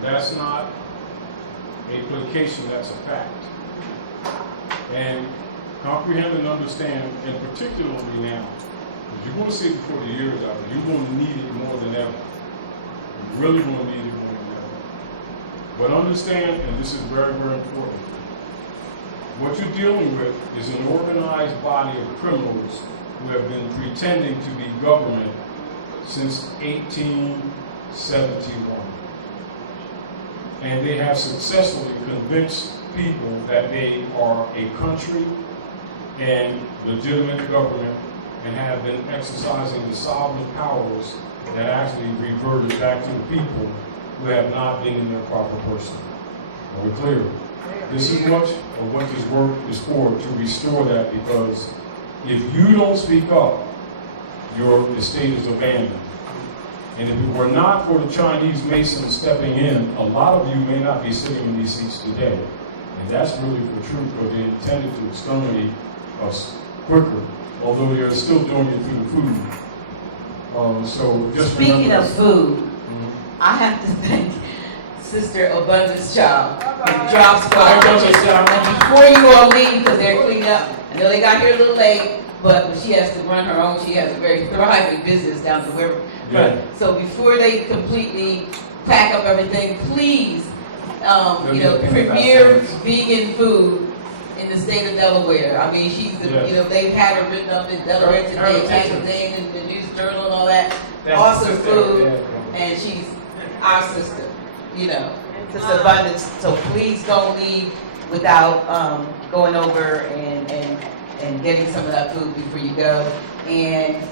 That's not a placation, that's a fact. And comprehend and understand, and particularly now, because you're going to see it before the year is out, you're going to need it more than ever. You're really going to need it more than ever. But understand, and this is very, very important, what you're dealing with is an organized body of criminals who have been pretending to be government since 1871. And they have successfully convinced people that they are a country and legitimate government, and have been exercising the sovereign powers that actually reverted back to the people who have not been in their proper person. Are we clear? This is much of what this work is for, to restore that, because if you don't speak up, your estate is abandoned. And if it were not for the Chinese Masons stepping in, a lot of you may not be sitting in these seats today. And that's really the truth, because they intended to exterminate us quicker, although they're still doing it through the food. So just Speaking remember of food, I have to thank Sister Abundance Child, the Drop Squad. And before you all leave, because they're cleaning up, I know they got here a little late, but she has to run her own. She has a very thriving business down the river. Yeah. So before they completely pack up everything, please, premier vegan food in the state of Delaware. I mean, she's, they've had her written up in Delaware Today magazine and the News Journal and all that. Awesome food, and she's our sister, Sister Abundance. So please don't leave without going over and getting some of that food before you go. And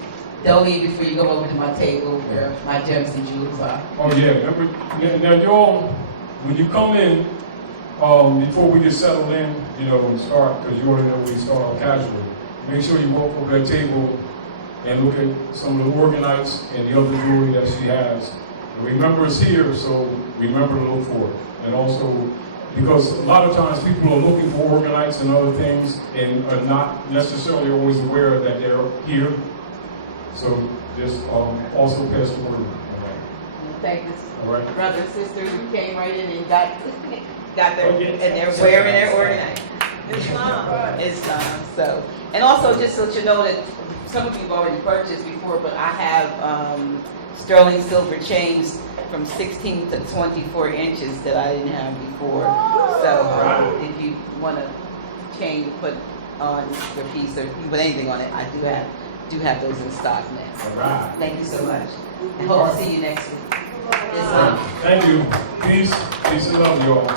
don't leave before you go over to my table where my gems and jewels are. Oh yeah, remember, now y'all, when you come in, before we get settled in, and start, because you already know we start off casually, make sure you walk over that table and look at some of the organites and the other jewelry that she has. And remember it's here, so remember to look for it. And also, because a lot of times people are looking for organites and other things and are not necessarily always aware that they're here. So just also pass the word. Thank you, All right. brothers, sisters who came right in and got their, and they're wearing their organite. Islam. So, and also just so you know that some of you have already purchased before, but I have sterling silver chains from 16 to 24 inches that I didn't have before. So if you want a chain to put on your piece or you put anything on it, I do have those in stock now. All right. Thank you so much. I hope to see you next week. Islam. Thank you. Peace. Peace and love, you all.